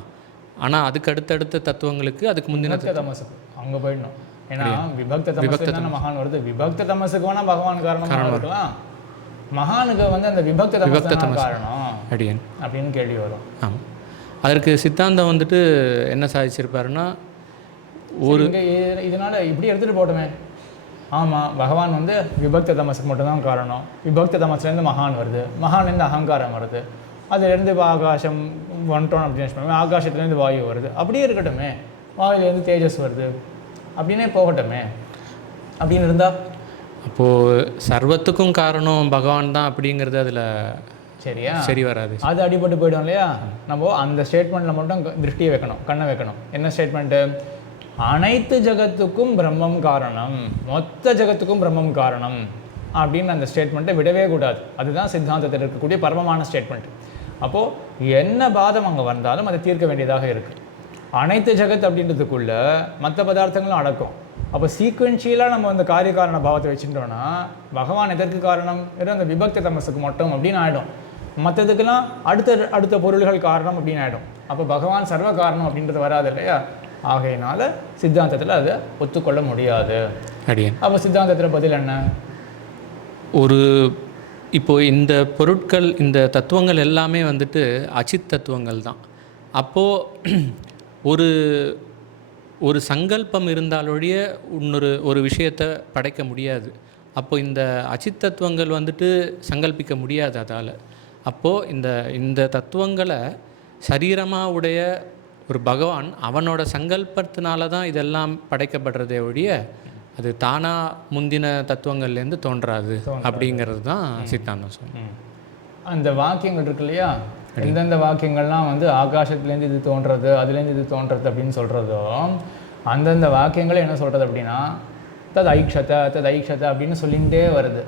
ஆனால் அதுக்கு அடுத்தடுத்த தத்துவங்களுக்கு அதுக்கு முந்தின தமசுக்கு அங்கே போயிடணும். ஏன்னா விபக்த தமசுக்கு தானே மகான் வருது. விபக்த தமசுக்கு வேணால் பகவான் காரணமாக இருக்கலாம், மகானுக்கு அந்த விபக்த தமஸ் காரணம் அடியன் அப்படின்னு கேள்வி வரும். ஆமாம். அதற்கு சித்தாந்தம் என்ன சாதிச்சிருப்பாருன்னா, ஒரு இதனால் இப்படி எடுத்துகிட்டு போட்டோமே. ஆமாம், பகவான் விபக்த தமசுக்கு மட்டும்தான் காரணம். விபக்த தமசுலேருந்து மகான் வருது, மகான்லேருந்து அகங்காரம் வருது, அதுலேருந்து இப்போ ஆகாசம் வந்துட்டோம் அப்படின்னு பண்ணுவோம். ஆகாசத்துலேருந்து வாயு வருது, அப்படியே இருக்கட்டுமே. வாயுலேருந்து தேஜஸ் வருது, அப்படின்னே போகட்டுமே அப்படின்னு இருந்தால், அப்போது சர்வத்துக்கும் காரணம் பகவான் தான் அப்படிங்கிறது அதில் சரியா சரி வராது. அது அடிபட்டு போய்டும் இல்லையா? நம்ம அந்த ஸ்டேட்மெண்ட்டில் மட்டும் திருஷ்டியை வைக்கணும், கண்ணை வைக்கணும். என்ன ஸ்டேட்மெண்ட்டு? அனைத்து ஜகத்துக்கும் பிரம்மம் காரணம், மொத்த ஜகத்துக்கும் பிரம்மம் காரணம் அப்படின்னு அந்த ஸ்டேட்மெண்ட்டை விடவே கூடாது. அதுதான் சித்தாந்தத்தில் இருக்கக்கூடிய பரமமான ஸ்டேட்மெண்ட். அப்போது என்ன பாதம் அங்கே வந்தாலும் அதை தீர்க்க வேண்டியதாக இருக்குது. அனைத்து ஜகத் அப்படின்றதுக்குள்ள மற்ற பதார்த்தங்களும் அடக்கும். அப்போ சீக்வென்ஷியலாக நம்ம அந்த காரியகாரண பாவத்தை வச்சுட்டோன்னா பகவான் எதற்கு காரணம்? வெறும் அந்த விபக்த தமசுக்கு மட்டும் அப்படின்னு ஆகிடும். மற்றதுக்கெல்லாம் அடுத்த பொருள்கள் காரணம் அப்படின்னு ஆகிடும். அப்போ பகவான் சர்வ காரணம் அப்படின்றது வராது இல்லையா? ஆகையினால சித்தாந்தத்தில் அதை ஒத்துக்கொள்ள முடியாது. அப்போ சித்தாந்தத்தில் பதில் என்ன? இப்போது இந்த பொருட்கள், இந்த தத்துவங்கள் எல்லாமே அச்சித் தத்துவங்கள் தான். அப்போது ஒரு சங்கல்பம் இருந்தாலொழிய ஒரு விஷயத்தை படைக்க முடியாது. அப்போ இந்த அச்சித் தத்துவங்கள் சங்கல்பிக்க முடியாது அதால். அப்போது இந்த தத்துவங்களை சரீரமாக உடைய ஒரு பகவான் அவனோட சங்கல்பத்தினால தான் இதெல்லாம் படைக்கப்படுறதே ஒழிய அது தானாக முந்தின தத்துவங்கள்லேருந்து தோன்றாது அப்படிங்கிறது தான் சித்தாந்தம் சொல்லும். அந்த வாக்கியங்கள் இருக்கு இல்லையா? எந்தெந்த வாக்கியங்கள்லாம் ஆகாசத்துலேருந்து இது தோன்றது, அதுலேருந்து இது தோன்றது அப்படின்னு சொல்கிறதோ, அந்தந்த வாக்கியங்கள் என்ன சொல்கிறது அப்படின்னா தத் ஐக்ஷத அப்படின்னு சொல்லிகிட்டே வருது.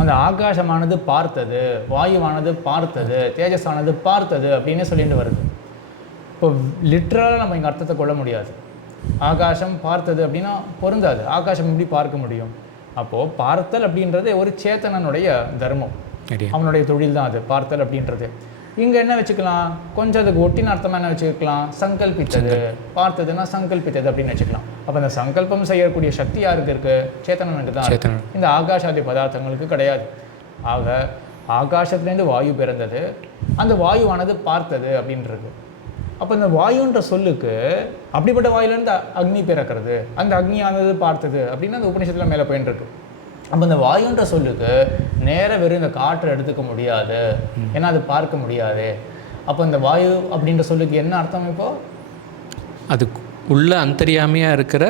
அந்த ஆகாசமானது பார்த்தது, வாயுவானது பார்த்தது, தேஜஸானது பார்த்தது அப்படின்னு சொல்லிட்டு வருது. இப்போ லிட்ரலாக நம்ம இங்கே அர்த்தத்தை கொள்ள முடியாது. ஆகாசம் பார்த்தது அப்படின்னா பொருந்தாது. ஆகாசம் எப்படி பார்க்க முடியும்? அப்போது பார்த்தல் அப்படின்றது ஒரு சேத்தனனுடைய தர்மம், அவனுடைய தொழில் தான் அது பார்த்தல் அப்படின்றது. இங்கே என்ன வச்சுக்கலாம்? கொஞ்சம் அதுக்கு ஒட்டின அர்த்தமாக என்ன வச்சுக்கலாம்? சங்கல்பித்தது. பார்த்ததுன்னா சங்கல்பித்தது அப்படின்னு வச்சுக்கலாம். அப்போ அந்த சங்கல்பம் செய்யக்கூடிய சக்தி யாருக்கு இருக்குது? சேத்தனனுக்கு தான். இந்த ஆகாஷாதி பதார்த்தங்களுக்கு கிடையாது. ஆக ஆகாசத்துலேருந்து வாயு பிறந்தது, அந்த வாயுவானது பார்த்தது அப்படின்றது. அப்போ இந்த வாயுன்ற சொல்லுக்கு அப்படிப்பட்ட வாயுலேருந்து அக்னி பிறக்கிறது, அந்த அக்னியானது பார்த்தது அப்படின்னு அந்த உபநிஷத்தில் மேலே போயின்னு இருக்கு. அப்போ இந்த வாயுன்ற சொல்லுக்கு நேர வெறும் இந்த காற்றை எடுத்துக்க முடியாது, ஏன்னா அது பார்க்க முடியாது. அப்போ இந்த வாயு அப்படின்ற சொல்லுக்கு என்ன அர்த்தம்? இப்போ அது உள்ள அந்தரியாமையாக இருக்கிற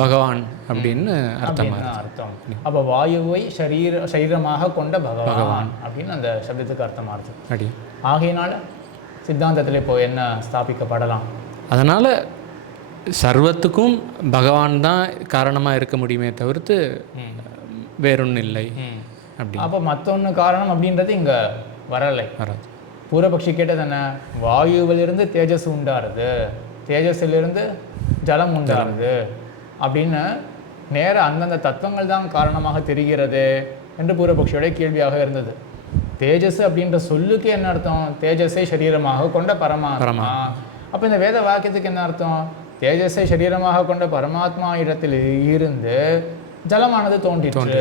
பகவான் அப்படின்னு அர்த்தம். அப்போ வாயுவை சரீரமாக கொண்ட பகவான் அப்படின்னு அந்த சப்தத்துக்கு அர்த்தமாக இருக்கு. ஆகையினால சித்தாந்தத்தில் இப்போ என்ன ஸ்தாபிக்கப்படலாம்? அதனால் சர்வத்துக்கும் பகவான் தான் காரணமாக இருக்க முடியுமே தவிர்த்து வேறொன்றும் இல்லை அப்படி. அப்போ மற்றொன்று காரணம் அப்படின்றது இங்கே வராது. பூர்வபக்ஷி கேட்டது என்ன? வாயுவிலிருந்து தேஜஸ் உண்டாருது, தேஜஸிலிருந்து ஜலம் உண்டாருது அப்படின்னு நேர அந்தந்த தத்துவங்கள் தான் காரணமாக தெரிகிறது என்று பூர்வபக்ஷியோட கேள்வியாக இருந்தது. தேஜஸ் அப்படின்ற சொல்லுக்கு என்ன அர்த்தம்? தேஜஸை சரீரமாக கொண்ட பரமாத்மா. அப்போ இந்த வேத வாக்கியத்துக்கு என்ன அர்த்தம்? தேஜஸை சரீரமாக கொண்ட பரமாத்மா இடத்தில் இருந்து ஜலமானது தோன்றிற்று.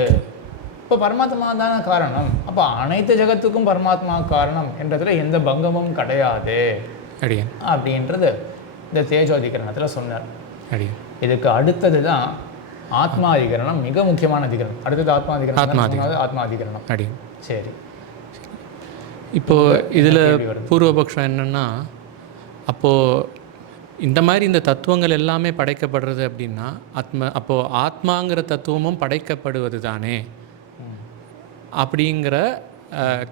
இப்போ பரமாத்மா தானே காரணம். அப்போ அனைத்து ஜகத்துக்கும் பரமாத்மா காரணம் என்றதுல எந்த பங்கமும் கிடையாது அப்படின்றது இந்த தேஜோதிகரணத்தில் சொன்னார். இதுக்கு அடுத்தது தான் ஆத்மாதிகரணம், மிக முக்கியமான அதிகரணம். அடுத்தது ஆத்மாதிகரணம். சரி, இப்போது இதில் பூர்வபக்ஷம் என்னென்னா, அப்போது இந்த மாதிரி இந்த தத்துவங்கள் எல்லாமே படைக்கப்படுறது அப்படின்னா அப்போது ஆத்மாங்கிற தத்துவமும் படைக்கப்படுவது தானே அப்படிங்கிற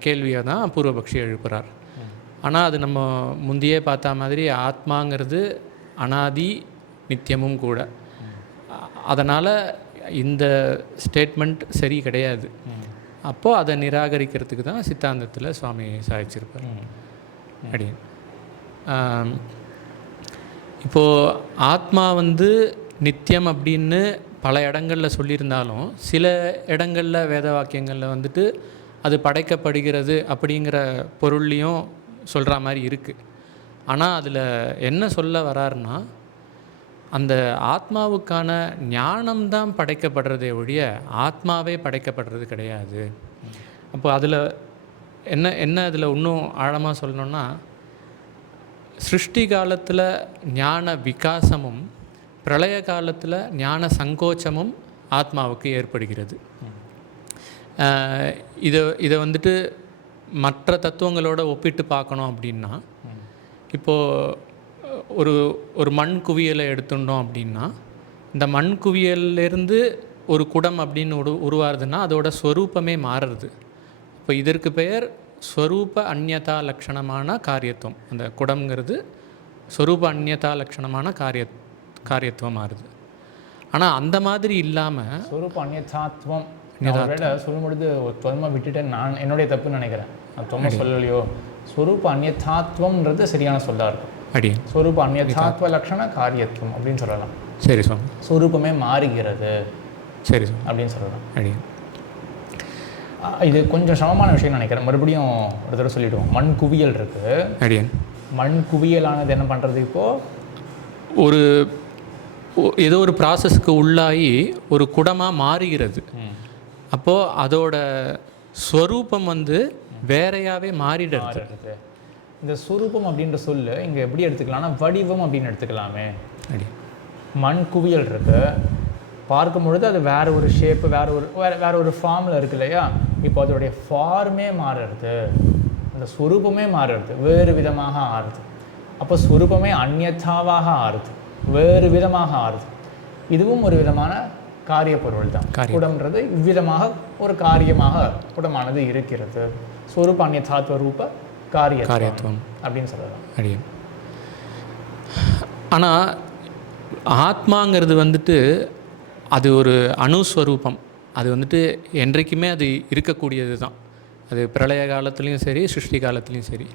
கேள்வியை தான் பூர்வபக்ஷி எழுப்புகிறார். ஆனால் அது நம்ம முந்தையே பார்த்த மாதிரி ஆத்மாங்கிறது அனாதி நித்தியமும் கூட. அதனால் இந்த ஸ்டேட்மெண்ட் சரி கிடையாது. அப்போது அதை நிராகரிக்கிறதுக்கு தான் சித்தாந்தத்தில் சுவாமி சாதிச்சிருப்பார். அப்படி இப்போது ஆத்மா நித்தியம் அப்படின்னு பல இடங்களில் சொல்லியிருந்தாலும் சில இடங்களில் வேத வாக்கியங்களில் அது படைக்கப்படுகிறது அப்படிங்கிற பொருள்லையும் சொல்கிற மாதிரி இருக்குது. ஆனால் அதில் என்ன சொல்ல வராருன்னா, அந்த ஆத்மாவுக்கான ஞானம்தான் படைக்கப்படுறதே ஒழிய ஆத்மாவே படைக்கப்படுறது கிடையாது. அப்போ அதில் என்ன அதில் இன்னும் ஆழமாக சொல்லணுன்னா, சிருஷ்டி காலத்தில் ஞான விகாசமும் பிரளய காலத்தில் ஞான சங்கோச்சமும் ஆத்மாவுக்கு ஏற்படுகிறது. இதை மற்ற தத்துவங்களோடு ஒப்பிட்டு பார்க்கணும் அப்படின்னா, இப்போது ஒரு மண் குவியலை எடுத்துட்டோம் அப்படின்னா, இந்த மண் குவியல்லேருந்து ஒரு குடம் அப்படின்னு உருவாருதுன்னா அதோட ஸ்வரூபமே மாறுறது. இப்போ இதற்கு பெயர் ஸ்வரூப அந்யதா லக்ஷணமான காரியத்துவம். அந்த குடம்ங்கிறது ஸ்வரூப அந்யதா லக்ஷணமான காரியத்துவம் மாறுது. ஆனால் அந்த மாதிரி இல்லாமல் ஸ்வரூப அந்யதாத்வம் சொல்லும்பொழுது தொன்மை விட்டுட்டேன், நான் என்னுடைய தப்புன்னு நினைக்கிறேன். நான் தொன்மை சொல்லலையோ. ஸ்வரூப அந்யதாத்வம்ன்றது சரியான சொல்லா இருக்கும். ஸ்வரூப அந்யதாத்வ லக்ஷண காரியத்துவம் அப்படின்னு சொல்லலாம். சரி சார். ஸ்வரூபமே மாறுகிறது. சரி சார் அப்படின்னு சொல்லலாம். இது கொஞ்சம் சமமான விஷயம் நினைக்கிறேன். மறுபடியும் ஒரு தடவை சொல்லிவிடுவோம். மண் குவியல் இருக்குது. மண் குவியலானது என்ன பண்ணுறது? இப்போது ஏதோ ஒரு ப்ராசஸ்க்கு உள்ளாகி ஒரு குடமாக மாறுகிறது. அப்போது அதோட ஸ்வரூபம் வேறையாகவே மாறிடுறது. இந்த ஸ்வரூபம் அப்படின்ற சொல்லு இங்கே எப்படி எடுத்துக்கலாம்னா வடிவம் அப்படின்னு எடுத்துக்கலாமே. மண் குவியல் இருக்குது, பார்க்கும் பொழுது அது வேறு ஒரு ஷேப்பு, வேறு ஒரு ஃபார்மில் இருக்குது இல்லையா? இப்போ அதோடைய ஃபார்மே மாறுறது, அந்த ஸ்வரூபமே மாறுறது, வேறு விதமாக ஆறுது. அப்போ ஸ்வரூபமே அந்யதாவாக ஆறுது, வேறு விதமாக ஆறுது. இதுவும் ஒரு விதமான காரிய பொருள் தான். குடம்ன்றது இவ்விதமாக ஒரு காரியமாக குடமானது இருக்கிறது. ஸ்வரூப அந்யதாத்வ ரூப காரியத்துவம் அப்படின்னு சொல்லலாம். ஆனால் ஆத்மாங்கிறது அது ஒரு அணுஸ்வரூபம். அது என்றைக்குமே அது இருக்கக்கூடியது தான். அது பிரளய காலத்துலேயும் சரி, சிருஷ்டி காலத்துலேயும் சரி.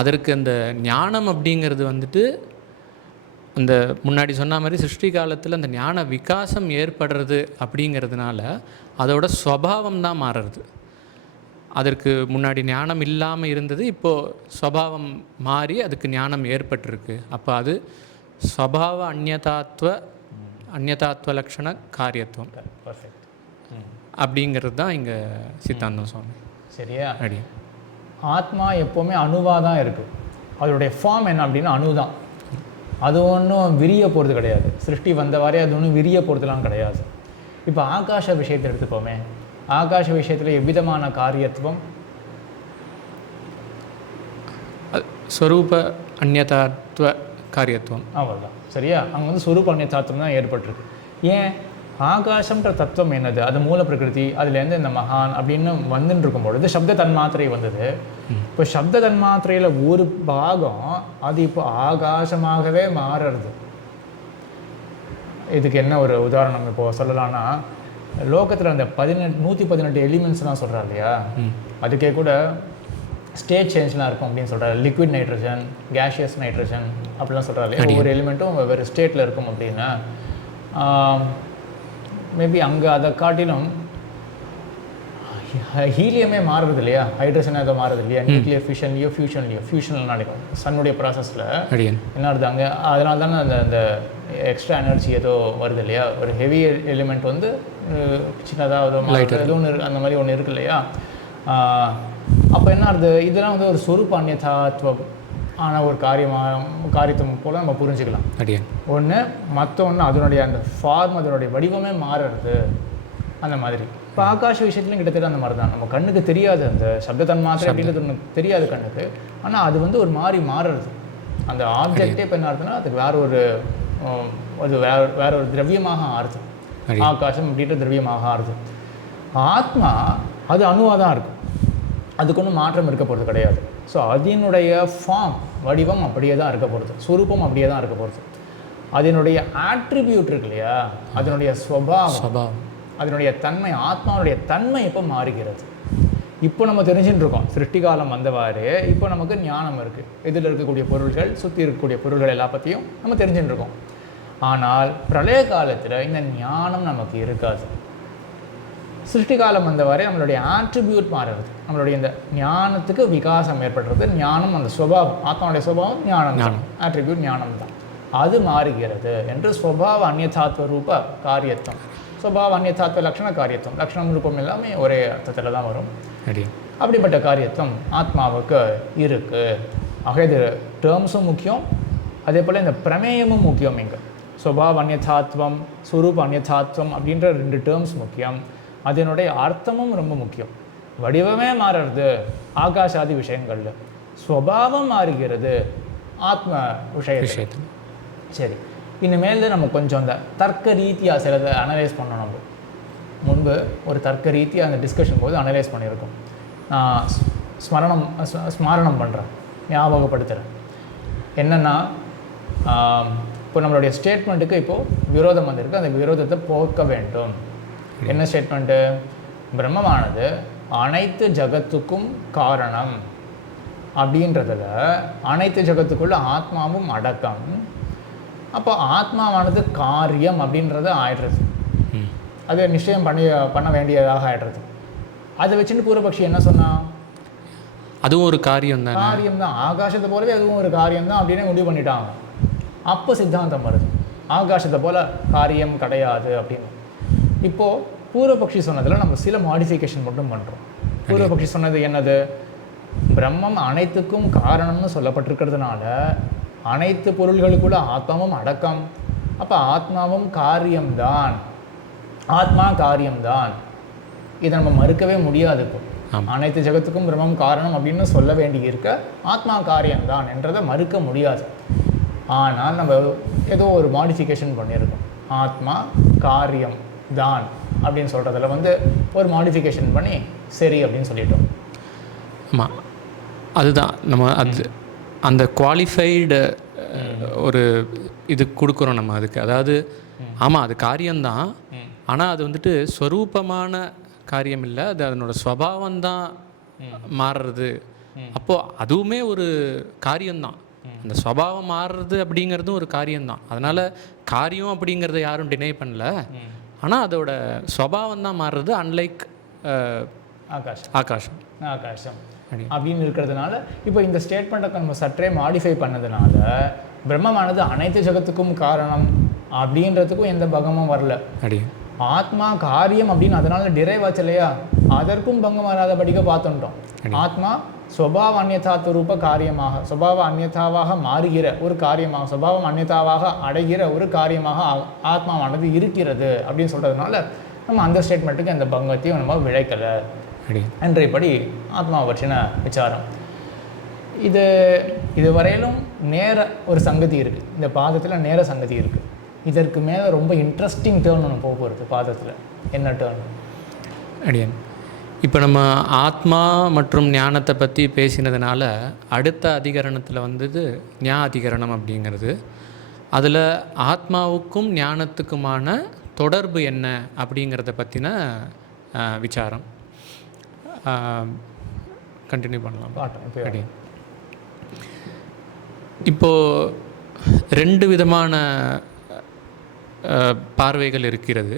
அதற்கு அந்த ஞானம் அப்படிங்கிறது அந்த முன்னாடி சொன்ன மாதிரி சிருஷ்டி காலத்தில் அந்த ஞான விகாசம் ஏற்படுறது அப்படிங்கிறதுனால அதோட ஸ்வபாவம் தான் மாறுறது. அதற்கு முன்னாடி ஞானம் இல்லாமல் இருந்தது, இப்போது ஸ்வபாவம் மாறி அதுக்கு ஞானம் ஏற்பட்டிருக்கு. அப்போ அது ஸ்வபாவ அந்யதாத்வ லக்ஷண காரியத்துவம் அப்படிங்கிறது தான் இங்கே சித்தாந்தம் சுவாமி. சரியா? அடி ஆத்மா எப்போவுமே அணுவாக தான் இருக்குது. அதோடைய ஃபார்ம் என்ன அப்படின்னா அணு தான். அது ஒன்றும் விரிய போகிறது கிடையாது. சிருஷ்டி வந்தவாறே அது ஒன்றும் விரிய போகிறதுலாம் கிடையாது. இப்போ ஆகாஷ விஷயத்தை எடுத்துப்போமே. ஆகாஷ விஷயத்தில் எவ்விதமான காரியத்துவம்? ஸ்வரூப அந்நியதாத்வ காரியத்துவம். அவ்வளோதான். சரியா? அங்கே வந்து ஸ்வரூப அந்நியதாத்வம் தான் ஏற்பட்டிருக்கு. ஏன்? ஆகாசம்ன்ற தத்துவம் என்னது? அது மூல பிரகிருதி, அதுலேருந்து இந்த மகான் அப்படின்னு வந்துட்டு இருக்கும் பொழுது சப்த தன்மாத்திரை வந்தது. இப்போ சப்த தன்மாத்திரையில் ஒரு பாகம் அது இப்போ ஆகாசமாகவே மாறுறது. இதுக்கு என்ன ஒரு உதாரணம் இப்போ சொல்லலாம்னா, லோகத்தில் அந்த 118 எலிமெண்ட்ஸ்லாம் சொல்கிறா இல்லையா, அதுக்கே கூட ஸ்டேட் சேஞ்ச்லாம் இருக்கும் அப்படின்னு சொல்கிறாரு. லிக்விட் நைட்ரஜன், கேஷியஸ் நைட்ரஜன் அப்படிலாம் சொல்கிறா இல்லையா. ஒவ்வொரு எலிமெண்ட்டும் வெவ்வேறு ஸ்டேட்டில் இருக்கும் அப்படின்னா மேபி அங்கே அதை காட்டிலும் ஹீலியமே மாறுறது இல்லையா, ஹைட்ரஜனாக அதை மாறுது இல்லையா, நியூக்ளியர் ஃபியூஷன்லையோ நடக்கும் சன்னுடைய ப்ராசஸில். என்ன ஆகுது அங்கே? அதனால தானே அந்த எக்ஸ்ட்ரா எனர்ஜி ஏதோ வருது இல்லையா. ஒரு ஹெவி எலிமெண்ட் வந்து சின்னதாக ஏதோ ஒன்று அந்த மாதிரி ஒன்று இருக்கு இல்லையா. அப்போ என்ன ஆகுது? இதெல்லாம் வந்து ஒரு சொரூப அந்நியதாத்வம் ஆன ஒரு காரியத்துவம் போல் நம்ம புரிஞ்சுக்கலாம். ஒன்று மற்றொன்று அதனுடைய அந்த ஃபார்ம், அதனுடைய வடிவமே மாறுறது அந்த மாதிரி. இப்போ ஆகாஷ விஷயத்துலையும் கிட்டத்தட்ட அந்த மாதிரி தான். நம்ம கண்ணுக்கு தெரியாது அந்த சப்த தன்மாத்திரை அப்படின்றது ஒன்று தெரியாது கண்ணுக்கு. ஆனால் அது வந்து ஒரு மாதிரி மாறுறது. அந்த ஆப்ஜெக்டே இப்போ என்ன ஆகுதுன்னா அதுக்கு வேற ஒரு திரவியமாக ஆறுது. ஆகாசம் அப்படின்ற திரவியமாக ஆறுது. ஆத்மா அது அணுவாக தான் இருக்கும். அதுக்கு ஒன்றும் மாற்றம் இருக்க போகிறது கிடையாது. ஸோ அதனுடைய ஃபார்ம், வடிவம் அப்படியே தான் இருக்க போகிறது. சுரூபம் அப்படியே தான் இருக்க போகிறது. அதனுடைய ஆட்ரிபியூட் இருக்கு இல்லையா, அதனுடைய ஸ்வபாவம், அதனுடைய தன்மை, ஆத்மாவுடைய தன்மை எப்போ மாறுகிறது? இப்போ நம்ம தெரிஞ்சுட்டு இருக்கோம். சிருஷ்டி காலம் வந்தவாறு இப்போ நமக்கு ஞானம் இருக்குது. இதில் இருக்கக்கூடிய பொருள்கள், சுற்றி இருக்கக்கூடிய பொருள்கள் எல்லா பற்றியும் நம்ம தெரிஞ்சுட்டு இருக்கோம். ஆனால் பிரளய காலத்தில் இந்த ஞானம் நமக்கு இருக்காது. சிருஷ்டி காலம் வந்தவாறே நம்மளுடைய ஆட்ரிபியூட் மாறுறது. நம்மளுடைய இந்த ஞானத்துக்கு விகாசம் ஏற்படுறது. ஞானம் அந்த சுபாவம், ஆத்மாவுடைய சுபாவம் ஞானம் தான், ஆட்ரிபியூட் ஞானம் தான். அது மாறுகிறது என்று ஸ்வபாவ அந்நியதாத்வ ரூப காரியத்துவம், ஸ்வபாவ அந்நியதாத்வ லக்ஷண காரியத்துவம், லக்ஷணம் ரூபம் எல்லாமே ஒரே அர்த்தத்தில் தான் வரும். அப்படிப்பட்ட காரியத்துவம் ஆத்மாவுக்கு இருக்குது. ஆக இது டேர்ம்ஸும் முக்கியம், அதே போல் இந்த பிரமேயமும் முக்கியம். இங்கே ஸ்வபாவ அந்நியதாத்வம், ஸ்வரூப அந்நியதாத்வம் அப்படின்ற 2 டேர்ம்ஸ் முக்கியம். அதனுடைய அர்த்தமும் ரொம்ப முக்கியம். வடிவமே மாறுறது ஆகாஷாதி விஷயங்கள்ல, ஸ்வபாவம் மாறுகிறது ஆத்ம விஷயத்தில். சரி, இனிமேல் நம்ம கொஞ்சம் அந்த தர்க்க ரீதியாக சிலதை அனலைஸ் பண்ணணும். நம்ம முன்பு ஒரு தர்க்க ரீதியாக அந்த டிஸ்கஷன் போது அனலைஸ் பண்ணியிருக்கோம். நான் ஸ்மரணம் பண்ணுறேன், ஞாபகப்படுத்துகிறேன். என்னென்னா இப்போ நம்மளுடைய ஸ்டேட்மெண்ட்டுக்கு இப்போது விரோதம் வந்திருக்கு. அந்த விரோதத்தை போக்க வேண்டும். என்ன ஸ்டேட்மெண்ட்டு? பிரம்மமானது அனைத்து ஜகத்துக்கும் காரணம் அப்படின்றதில் அனைத்து ஜகத்துக்குள்ள ஆத்மாவும் அடக்கம். அப்போ ஆத்மாவானது காரியம் அப்படின்றத ஆயிடுறது. அது நிச்சயம் பண்ண வேண்டியதாக ஆயிடுறது. அதை வச்சுட்டு பூர்வபக்ஷி என்ன சொன்னான்? அதுவும் ஒரு காரியம் தான், காரியம் தான், ஆகாசத்தை போலவே அதுவும் ஒரு காரியம் தான் அப்படின்னு முடிவு பண்ணிட்டாங்க. அப்போ சித்தாந்தம் வருது, ஆகாசத்தை போல காரியம் கிடையாது அப்படின்னு. இப்போது பூர்வபக்ஷி சொன்னதில் நம்ம சில மாடிஃபிகேஷன் மட்டும் பண்ணுறோம். பூர்வபக்ஷி சொன்னது என்னது? பிரம்மம் அனைத்துக்கும் காரணம்னு சொல்லப்பட்டிருக்கிறதுனால அனைத்து பொருள்களுக்குள்ள ஆத்மாவும் அடக்கம். அப்போ ஆத்மாவும் காரியம்தான், ஆத்மா காரியம்தான். இதை நம்ம மறுக்கவே முடியாது. இப்போ அனைத்து ஜகத்துக்கும் பிரம்மம் காரணம் அப்படின்னு சொல்ல வேண்டி இருக்க ஆத்மா காரியம்தான் என்றதை மறுக்க முடியாது. ஆனால் நம்ம ஏதோ ஒரு மாடிஃபிகேஷன் பண்ணியிருக்கோம். ஆத்மா காரியம் தான் அப்படின்னு சொல்கிறதுல வந்து ஒரு மாடிஃபிகேஷன் பண்ணி சரி அப்படின்னு சொல்லிட்டோம். ஆமாம், அதுதான் நம்ம அந்த குவாலிஃபைடு ஒரு இது கொடுக்குறோம் நம்ம அதுக்கு. அதாவது ஆமாம் அது காரியம்தான், ஆனால் அது வந்துட்டு ஸ்வரூபமான காரியம் இல்லை, அது அதனோட ஸ்வபாவம்தான் மாறுறது. அப்போது அதுவுமே ஒரு காரியம்தான். அந்த ஸ்வபாவம் மாறுறது அப்படிங்கிறதும் ஒரு காரியம்தான். அதனால் காரியம் அப்படிங்கிறத யாரும் டினை பண்ணல, ஆனால் அதோட ஸ்வபாவம் தான் மாறுறது. அன்லைக் ஆகாஷம் அப்படின்னு இருக்கிறதுனால இப்போ இந்த ஸ்டேட்மெண்ட்டை நம்ம சற்றே மாடிஃபை பண்ணதுனால பிரம்மமானது அனைத்து ஜகத்துக்கும் காரணம் அப்படின்றதுக்கும் எந்த பகமும் வரல. ஆத்மா காரியம் அப்படின்னு அதனால டிரைவ் ஆச்சு இல்லையா. அதற்கும் பங்கம் வராதபடிக்க பார்த்துட்டோம். ஆத்மா ஸ்வபாவ அந்நியதாத்து ரூப காரியமாக, ஸ்வபாவ அந்நியதாவாக மாறுகிற ஒரு காரியமாக, ஸ்வபாவம் அந்நியதாவாக அடைகிற ஒரு காரியமாக ஆத்மாவானது இருக்கிறது அப்படின்னு சொல்கிறதுனால நம்ம அந்த ஸ்டேட்மெண்ட்டுக்கு அந்த பங்கத்தையும் நம்ம விளைக்கலை என்றைப்படி ஆத்மாவை பற்றின விசாரம். இது வரையிலும் நேர ஒரு சங்கதி இருக்குது, இந்த பாதத்தில் நேர சங்கதி இருக்குது. இதற்கு மேலே ரொம்ப இன்ட்ரெஸ்டிங் டேர்ன் ஒன்று போக போகிறது பாதத்தில். என்ன டேர்ன்? அடியன் இப்போ நம்ம ஆத்மா மற்றும் ஞானத்தை பற்றி பேசினதுனால அடுத்த அதிகரணத்தில் வந்தது ஞா அதிகரணம் அப்படிங்கிறது. அதில் ஆத்மாவுக்கும் ஞானத்துக்குமான தொடர்பு என்ன அப்படிங்கிறத பற்றின விசாரம் கண்டினியூ பண்ணலாம். அடியன் இப்போது 2 விதமான பார்வைகள் இருக்கிறது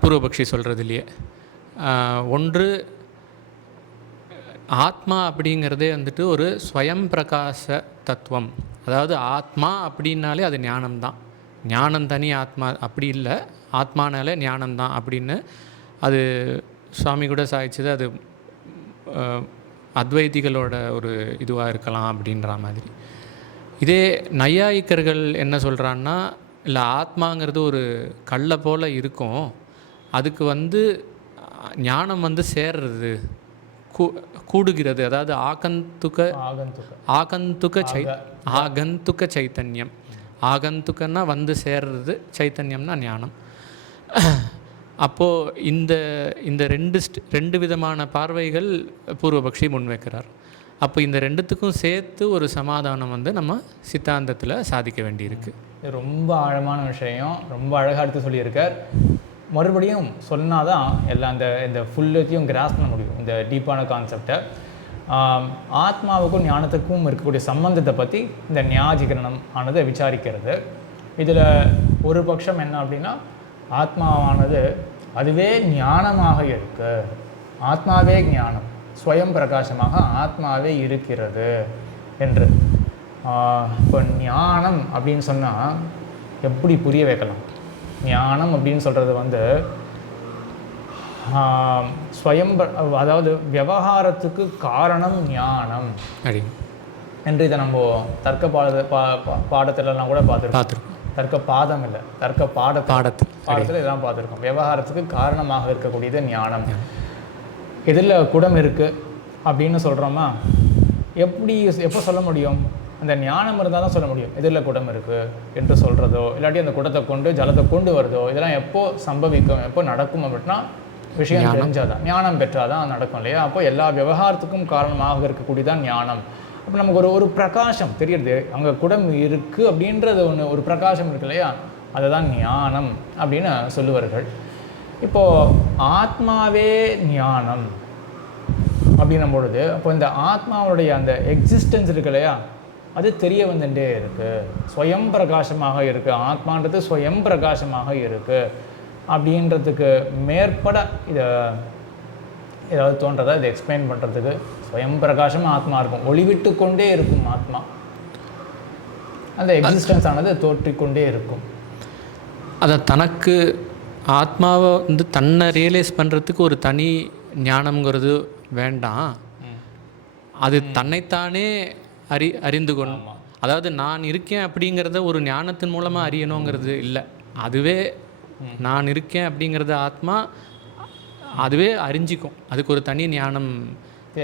பூர்வபக்ஷி சொல்கிறதுலையே. ஒன்று, ஆத்மா அப்படிங்கிறதே வந்துட்டு ஒரு ஸ்வயம் பிரகாச தத்துவம். அதாவது ஆத்மா அப்படின்னாலே அது ஞானம்தான், ஞானம் தனி ஆத்மா அப்படி இல்லை, ஆத்மானாலே ஞானம்தான் அப்படின்னு அது சுவாமி கூட சாதிச்சது. அது அத்வைதிகளோட ஒரு இதுவாக இருக்கலாம் அப்படின்ற மாதிரி. இதே நையாயிக்கர்கள் என்ன சொல்கிறான்னா, இல்லை ஆத்மாங்கிறது ஒரு கல்லை போல் இருக்கும், அதுக்கு ஞானம் சேர்றது கூடுகிறது. அதாவது ஆகந்துக்க சைத்தன்யம். ஆகந்துக்கன்னா சேர்றது, சைத்தன்யம்னா ஞானம். அப்போது இந்த ரெண்டு விதமான பார்வைகள் பூர்வபக்ஷி முன்வைக்கிறார். அப்போ இந்த ரெண்டுத்துக்கும் சேர்த்து ஒரு சமாதானம் நம்ம சித்தாந்தத்தில் சாதிக்க வேண்டியிருக்கு. ரொம்ப ஆழமான விஷயம், ரொம்ப அழகாக எடுத்து சொல்லியிருக்கார். மறுபடியும் சொன்னால் தான் எல்லாம் இந்த ஃபுல்லத்தையும் கிராஸ் பண்ண முடியும், இந்த டீப்பான கான்செப்டை. ஆத்மாவுக்கும் ஞானத்துக்கும் இருக்கக்கூடிய சம்பந்தத்தை பற்றி இந்த ஞாதிகரணம் ஆனது விசாரிக்கிறது. இதில் ஒரு பட்சம் என்ன அப்படின்னா, ஆத்மாவானது அதுவே ஞானமாக இருக்கு, ஆத்மாவே ஞானம், ஸ்வயம் பிரகாசமாக ஆத்மாவே இருக்கிறது என்று. இப்போ ஞானம் அப்படின்னு சொன்னால் எப்படி புரிய வைக்கலாம்? ஞானம் அப்படின்னு சொல்கிறது ஸ்வயம், அதாவது விவகாரத்துக்கு காரணம் ஞானம் என்று இதை நம்ம தர்க்க பாடத்திலலாம் கூட பார்த்துருக்கோம். தர்க்க பாதம் இல்லை, தர்க்க பாடத்தில் இதெல்லாம் பார்த்துருக்கோம். விவகாரத்துக்கு காரணமாக இருக்கக்கூடியது ஞானம். எதில் குடம் இருக்குது அப்படின்னு சொல்கிறோமா, எப்போ சொல்ல முடியும்? அந்த ஞானம் இருந்தால் தான் சொல்ல முடியும் எதில் குடம் இருக்குது என்று சொல்கிறதோ, இல்லாட்டி அந்த குடத்தை கொண்டு ஜலத்தை கொண்டு வருதோ, இதெல்லாம் எப்போ சம்பவிக்கும், எப்போ நடக்கும் அப்படின்னா விஷயம் தெரிஞ்சால் தான், ஞானம் பெற்றால் தான் நடக்கும் இல்லையா? அப்போ எல்லா விவகாரத்துக்கும் காரணமாக இருக்கக்கூடியதான் ஞானம். அப்போ நமக்கு ஒரு பிரகாசம் தெரியுது, அங்கே குடம் இருக்குது அப்படின்றது ஒரு பிரகாசம் இருக்கு இல்லையா, அதை தான் ஞானம் அப்படின்னு சொல்லுவார்கள். இப்போது ஆத்மாவே ஞானம் அப்படின்னும் பொழுது, அப்போ இந்த ஆத்மாவுடைய அந்த எக்ஸிஸ்டன்ஸ் இருக்கு இல்லையா, அது தெரிய வந்துட்டே இருக்குது, ஸ்வயம் பிரகாசமாக இருக்குது, ஆத்மான்றது ஸ்வயம் பிரகாசமாக இருக்குது அப்படின்றதுக்கு மேற்பட இதை ஏதாவது தோன்றதா? இதை எக்ஸ்பிளைன் பண்ணுறதுக்கு ஸ்வயம் பிரகாசமாக ஆத்மா இருக்கும், ஒளிவிட்டு கொண்டே இருக்கும் ஆத்மா, அந்த எக்ஸிஸ்டன்ஸ் ஆனது தோற்றிக்கொண்டே இருக்கும். அதை தனக்கு ஆத்மாவை தன்னை ரியலைஸ் பண்ணுறதுக்கு ஒரு தனி ஞானம்ங்கிறது வேண்டாம், அது தன்னைத்தானே அறிந்து கொள்ளணும். அதாவது நான் இருக்கேன் அப்படிங்கிறத ஒரு ஞானத்தின் மூலமாக அறியணுங்கிறது இல்லை, அதுவே நான் இருக்கேன் அப்படிங்கிறத ஆத்மா அதுவே அறிஞ்சிக்கும், அதுக்கு ஒரு தனி ஞானம்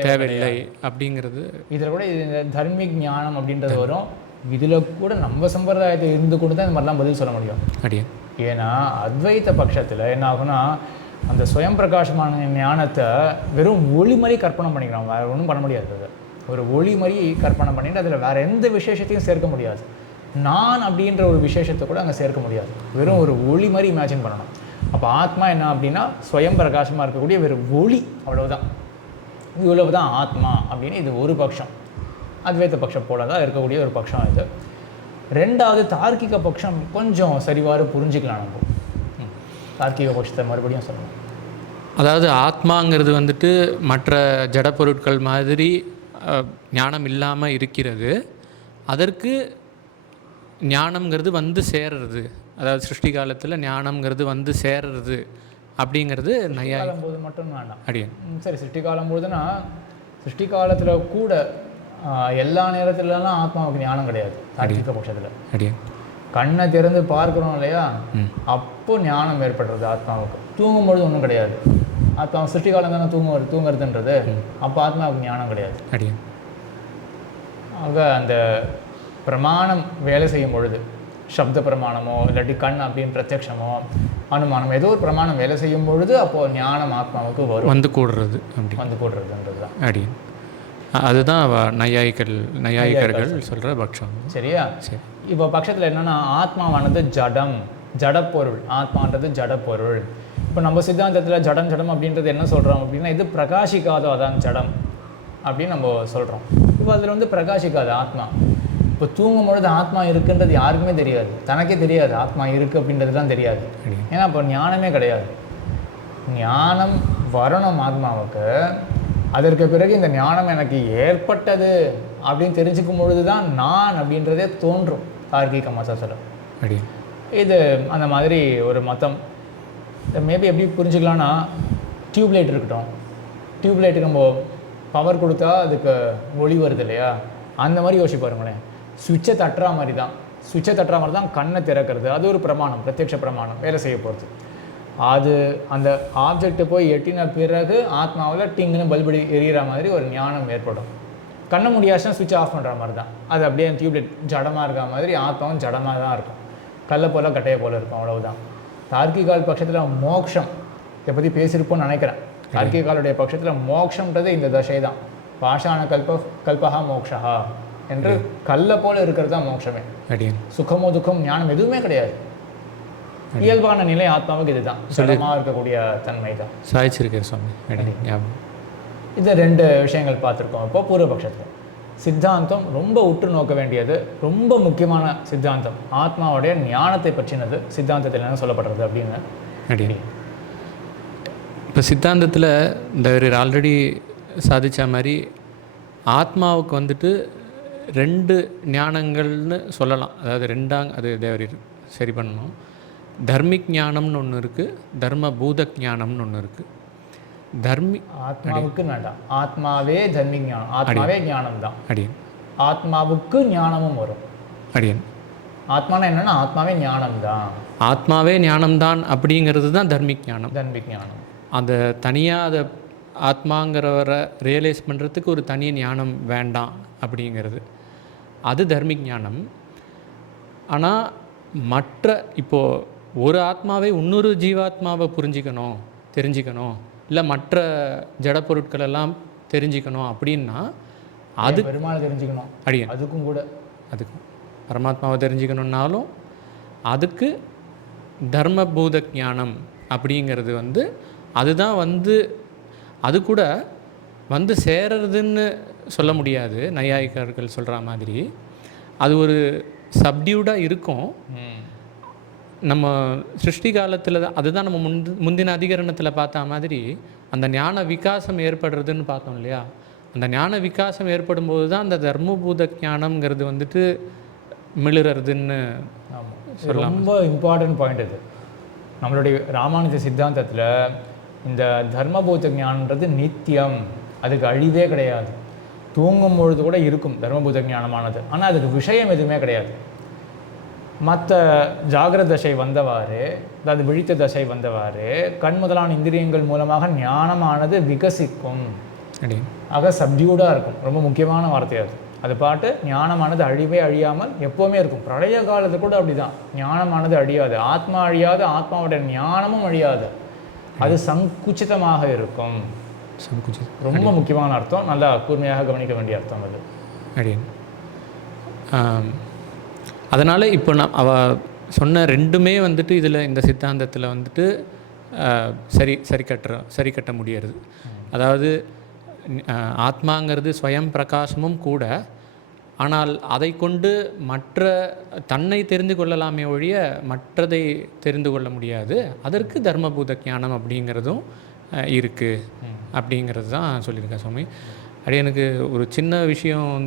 தேவையில்லை அப்படிங்கிறது. இதில் கூட இந்த தர்மிக் ஞானம் அப்படின்றது வரும். இதில் கூட நம்ம சம்பிரதாயத்தை இருந்து கொண்டு தான் இந்த மாதிரிலாம் பதில் சொல்ல முடியும். ஏன்னா அத்வைத்த பட்சத்தில் என்ன ஆகுனா, அந்த ஸ்வயம் பிரகாசமான ஞானத்தை வெறும் ஒளி மாதிரி கற்பனை பண்ணிக்கிறாங்க, வேறு ஒன்றும் பண்ண முடியாது. அது ஒரு ஒளி மாதிரி கற்பனை பண்ணிட்டு அதில் வேறு எந்த விசேஷத்தையும் சேர்க்க முடியாது. நான் அப்படின்ற ஒரு விசேஷத்தை கூட அங்கே சேர்க்க முடியாது, வெறும் ஒரு ஒளி மாதிரி இமேஜின் பண்ணணும். அப்போ ஆத்மா என்ன அப்படின்னா ஸ்வயம் பிரகாசமாக இருக்கக்கூடிய வெறும் ஒளி, அவ்வளவுதான். இவ்வளவு தான் ஆத்மா அப்படின்னு இது ஒரு பட்சம், அத்வைத்த பட்சம் போல தான் இருக்கக்கூடிய ஒரு பட்சம் இது. ரெண்டாவது தார்க்கிக பட்சம் கொஞ்சம் சரிவாறு புரிஞ்சிக்கலாம் நம்ம. தார்க்கிக பட்சத்தை மறுபடியும் சொல்லணும். அதாவது ஆத்மாங்கிறது மற்ற ஜட பொருட்கள் மாதிரி ஞானம் இல்லாமல் இருக்கிறது, அதற்கு ஞானம்ங்கிறது சேர்றது, அதாவது சிருஷ்டி காலத்தில் ஞானம்ங்கிறது சேர்றது அப்படிங்கிறது நையாய் காலம் போது மட்டும் வேண்டாம். அடியன். சரி, சிருஷ்டி காலம் போதுன்னா சிருஷ்டி காலத்தில் கூட எல்லா நேரத்துலலாம் ஆத்மாவுக்கு ஞானம் கிடையாது தார்க்கிக பட்சத்தில். அடியன். கண்ணை திறந்து பார்க்குறோம் இல்லையா, அப்போ ஞானம் ஏற்படுறது ஆத்மாவுக்கு. தூங்கும்பொழுது ஒன்றும் கிடையாது. ஆத்மா சிருஷ்டி காலம் தானே தூங்குறதுன்றது, அப்போ ஆத்மாவுக்கு ஞானம் கிடையாது. அடியன். ஆக அந்த பிரமாணம் வேலை செய்யும் பொழுது, சப்த பிரமாணமோ இல்லாட்டி கண் அப்படின்னு பிரத்யக்ஷமோ அனுமானம் ஏதோ ஒரு பிரமாணம் வேலை செய்யும் பொழுது அப்போது ஞானம் ஆத்மாவுக்கு வரும், வந்து கூடுறது. அப்படி வந்து கூடுறதுன்றது தான். அடியன். அதுதான் நையாயிகர்கள் சொல்கிற பட்சம். சரியா? சரி. இப்போ பட்சத்தில் என்னென்னா ஆத்மாவானது ஜடம், ஜடப்பொருள். ஆத்மான்றது ஜடப்பொருள். இப்போ நம்ம சித்தாந்தத்தில் ஜடம் அப்படின்றது என்ன சொல்கிறோம் அப்படின்னா, இது பிரகாசிக்காதோ அதான் ஜடம் அப்படின்னு நம்ம சொல்கிறோம். இப்போ அதில் வந்து பிரகாசிக்காது ஆத்மா. இப்போ தூங்கும் பொழுது ஆத்மா இருக்குன்றது யாருக்குமே தெரியாது, தனக்கே தெரியாது ஆத்மா இருக்குது அப்படின்றதுலாம் தெரியாது. ஏன்னா இப்போ ஞானமே கிடையாது. ஞானம் வரணும் ஆத்மாவுக்கு. அதற்கு பிறகு இந்த ஞானம் எனக்கு ஏற்பட்டது அப்படின்னு தெரிஞ்சுக்கும் பொழுது தான் நான் அப்படின்றதே தோன்றும் தார்க்கிக மதத்தில். இது அந்த மாதிரி ஒரு மதம். மேபி எப்படி புரிஞ்சுக்கலான்னா, டியூப்லைட் இருக்கட்டும், டியூப்லைட்டுக்கு நம்ம பவர் கொடுத்தா அதுக்கு ஒளி வருது இல்லையா, அந்த மாதிரி யோசிச்சு பாருங்களேன். சுவிட்சை தட்டுற மாதிரி தான் கண்ணை திறக்கிறது. அது ஒரு பிரமாணம், பிரத்யக்ஷ பிரமாணம் வேலை செய்ய போகிறது. அது அந்த ஆப்ஜெக்டை போய் எட்டின பிறகு ஆத்மாவில் டிங்குன்னு பல்படி எரியிற மாதிரி ஒரு ஞானம் ஏற்படும். கண்ணை முடியாச்சுன்னா சுவிட்ச் ஆஃப் பண்ணுற மாதிரி தான். அது அப்படியே டியூப்லைட் ஜடமாக இருக்கிற மாதிரி ஆத்மாவும் ஜடமாக தான் இருக்கும், கல்லை போல் கட்டையை போல் இருக்கும், அவ்வளவுதான். தார்க்கிகால் பட்சத்தில் மோக்ஷம் இதை பற்றி பேசியிருப்போம்னு நினைக்கிறேன். தார்க்கிகாலுடைய பட்சத்தில் மோக்ஷன்றது இந்த தசை தான். பாஷான கல்பகா மோக்ஷா என்று கல்லை போல் இருக்கிறது தான் மோட்சமே. சுகமோ துக்கம் ஞானம் எதுவுமே கிடையாது. இயல்பான நிலை ஆத்மாவுக்கு இதுதான், சுலமாக இருக்கக்கூடிய தன்மை தான். சாய்ச்சிருக்கேன் சுவாமி. இது ரெண்டு விஷயங்கள் பார்த்துருக்கோம். இப்போ பூர்வபக்ஷத்தில் சித்தாந்தம் ரொம்ப உற்று நோக்க வேண்டியது, ரொம்ப முக்கியமான சித்தாந்தம் ஆத்மாவுடைய ஞானத்தை பற்றினது சித்தாந்தத்தில் என்ன சொல்லப்படுறது அப்படின்னு. இப்போ சித்தாந்தத்தில் இந்த ஆல்ரெடி சாதித்த மாதிரி ஆத்மாவுக்கு வந்துட்டு ரெண்டு ஞானங்கள்னு சொல்லலாம். அதாவது அது தேவர் சரி பண்ணணும். தர்மிக் ஞானம்னு ஒன்று இருக்குது, தர்ம பூதக் ஞானம்னு ஒன்று இருக்குது. ஆத்மாவுக்கு வேண்டாம், ஆத்மாவே தர்மிக் ஞானம், ஆத்மாவே ஞானம் தான். அடியன். ஆத்மாவுக்கு ஞானமும் வரும். அடியன். ஆத்மானா என்னன்னா ஆத்மாவே ஞானம் தான். ஆத்மாவே ஞானம்தான் அப்படிங்கிறது தான் தர்மிக் ஞானம். தர்மிக் ஞானம் அந்த தனியாக அதை ஆத்மாங்கிறவரை ரியலைஸ் பண்ணுறதுக்கு ஒரு தனி ஞானம் வேண்டாம் அப்படிங்கிறது, அது தர்மிக் ஞானம். ஆனால் மற்ற இப்போது ஒரு ஆத்மாவை இன்னொரு ஜீவாத்மாவை தெரிஞ்சிக்கணும், இல்லை மற்ற ஜடப்பொருட்கள் எல்லாம் தெரிஞ்சிக்கணும் அப்படின்னா அது பெருமாள் தெரிஞ்சுக்கணும். அடியன். அதுக்கும் பரமாத்மாவை தெரிஞ்சுக்கணுன்னாலும் அதுக்கு தர்மபூத ஞானம் அப்படிங்கிறது அதுதான் அது கூட சேரறதுன்னு சொல்ல முடியாது. நையாயிகர்கள் சொல்கிற மாதிரி அது ஒரு சப்டியூடாக இருக்கும். நம்ம சிருஷ்டி காலத்தில் அதுதான் நம்ம முந்தின அதிகரணத்தில் பார்த்த மாதிரி அந்த ஞான விகாசம் ஏற்படுறதுன்னு பார்த்தோம் இல்லையா. அந்த ஞான விகாசம் ஏற்படும் போது தான் அந்த தர்மபூத ஞானம்ங்கிறது மிளறதுன்னு சொல்லலாம். ரொம்ப இம்பார்ட்டன்ட் பாயிண்ட் இது. நம்மளுடைய ராமானுஜ சித்தாந்தத்தில் இந்த தர்மபூத ஞானன்றது நித்தியம், அதுக்கு அழிவே கிடையாது. தூங்கும் பொழுது கூட இருக்கும் தர்மபூத ஞானமானது, ஆனால் அதுக்கு விஷயம் எதுவுமே கிடையாது. மற்ற ஜாகிரத தசை வந்தவாறு, அதாவது விழித்த தசை வந்தவாறு கண் முதலான இந்திரியங்கள் மூலமாக ஞானமானது விகசிக்கும். ஆக சப்டியூடாக இருக்கும். ரொம்ப முக்கியமான வார்த்தை அது. அது பாட்டு ஞானமானது அழிவே அழியாமல் எப்போவுமே இருக்கும். பிரளய காலத்து கூட அப்படி தான். ஞானமானது அழியாது, ஆத்மா அழியாது, ஆத்மாவுடைய ஞானமும் அழியாது, அது சங்குச்சிதமாக இருக்கும். ரொம்ப முக்கியமான அர்த்தம், நல்லா கூர்மையாக கவனிக்க வேண்டிய அர்த்தம் அது. அதனால் இப்போ அவள் சொன்ன ரெண்டுமே இதில் இந்த சித்தாந்தத்தில் சரி கட்ட முடியறது. அதாவது ஆத்மாங்கிறது ஸ்வயம் பிரகாசமும் கூட, ஆனால் அதை கொண்டு மற்ற தன்னை தெரிந்து கொள்ளலாமே ஒழிய மற்றதை தெரிந்து கொள்ள முடியாது. அதற்கு தர்மபூத ஞானம் அப்படிங்கிறதும் இருக்குது அப்படிங்கிறது தான் சொல்லியிருக்கேன் சுவாமி. அப்படி எனக்கு ஒரு சின்ன விஷயம்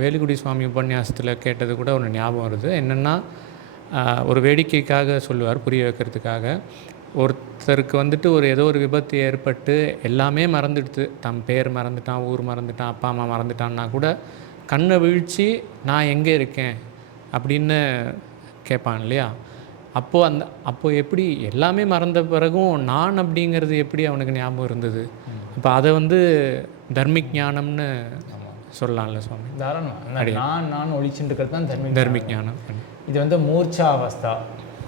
வேலுக்குடி சுவாமி உபன்யாசத்தில் கேட்டது கூட ஒன்று ஞாபகம் வருது. என்னென்னா, ஒரு வேடிக்கைக்காக சொல்லுவார், புரிய வைக்கிறதுக்காக. ஒருத்தருக்கு வந்துட்டு ஏதோ ஒரு விபத்து ஏற்பட்டு எல்லாமே மறந்துடுது, தம் பேர் மறந்துட்டான், ஊர் மறந்துட்டான், அப்பா அம்மா மறந்துட்டான்னா கூட கண்ணை வீழ்ச்சி நான் எங்கே இருக்கேன் அப்படின்னு கேட்பான் இல்லையா? அப்போது எப்படி எல்லாமே மறந்த பிறகும் நான் அப்படிங்கிறது எப்படி அவனுக்கு ஞாபகம் இருந்தது? அப்போ அதை தர்மிக் ஞானம்னு சொல்லலாம்ல சுவாமி? தாராளமாக நான் ஒழிச்சுட்டு இருக்கிறது தான் தர்மிக் ஞானம். இது மூர்ச்சா அவஸ்தா,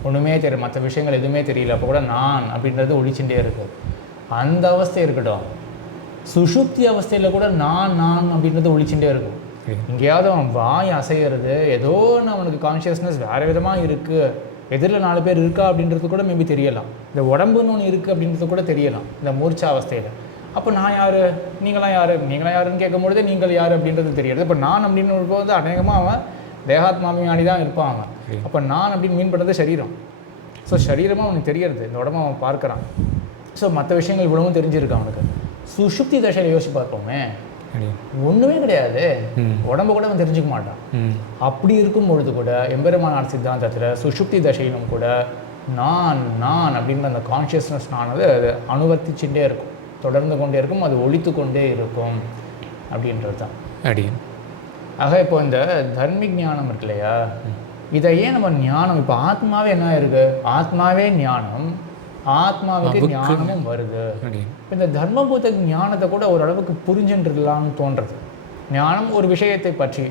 ஒன்றுமே தெரியும், மற்ற விஷயங்கள் எதுவுமே தெரியல, அப்போ கூட நான் அப்படின்றது ஒழிச்சுட்டே இருக்குது. அந்த அவஸ்தை இருக்கட்டும், சுஷுப்தி அவஸ்தையில் கூட நான் அப்படின்றது ஒழிச்சுட்டே இருக்கும். எங்கேயாவது அவன் வாய் அசைகிறது, ஏதோ அவனுக்கு கான்ஷியஸ்னஸ் வேறு விதமாக இருக்குது, எதிரில் 4 பேர் இருக்கா அப்படின்றது கூட மேபி தெரியலாம், இந்த உடம்புன்னு ஒன்று இருக்குது அப்படின்றது கூட தெரியலாம் இந்த மூர்ச்சா அவஸ்தையில். அப்போ நான் யார், நீங்களாம் யாருன்னு கேட்கும்பொழுது நீங்கள் யார் அப்படின்றது தெரியாது. இப்போ நான் அப்படின்னு போது அநேகமாக அவன் தேகாத்மாவியானி தான் இருப்பான் அவன். அப்போ நான் அப்படின்னு மீன் பண்ணுறது சரீரம். ஸோ சரீரமாக அவனுக்கு தெரியறது, இந்த உடம்பை அவன் பார்க்குறான். ஸோ மற்ற விஷயங்கள் இவ்வளவும் தெரிஞ்சிருக்கு அவனுக்கு. சுஷுப்தி தசையில் யோசிச்சு பார்ப்போமே, ஒன்றுமே கிடையாது, உடம்பு கூட அவன் தெரிஞ்சுக்க மாட்டான். அப்படி இருக்கும் பொழுது கூட எம்பெருமானார் சித்தாந்தத்தில் சுஷுப்தி தசையிலும் கூட நான் அப்படின்ற அந்த கான்ஷியஸ்னஸ் ஆனது அது அனுவர்த்திச்சுட்டே இருக்கும், தொடர்ந்து கொண்டே இருக்கும், அது ஒழித்து கொண்டே இருக்கும் அப்படின்றது தான். ஆக இப்போ இந்த தர்மிக் ஞானம் இருக்கு இல்லையா, இதை ஏன் நம்ம ஞானம், இப்போ ஆத்மாவே என்ன இருக்கு, ஆத்மாவே ஞானம், ஆத்மாவுக்கு ஞானமும் வருது. இந்த தர்மபூத ஞானத்தை கூட ஓரளவுக்கு புரிஞ்சுட்டுலான்னு தோன்றது. ஞானம் ஒரு விஷயத்தை பற்றி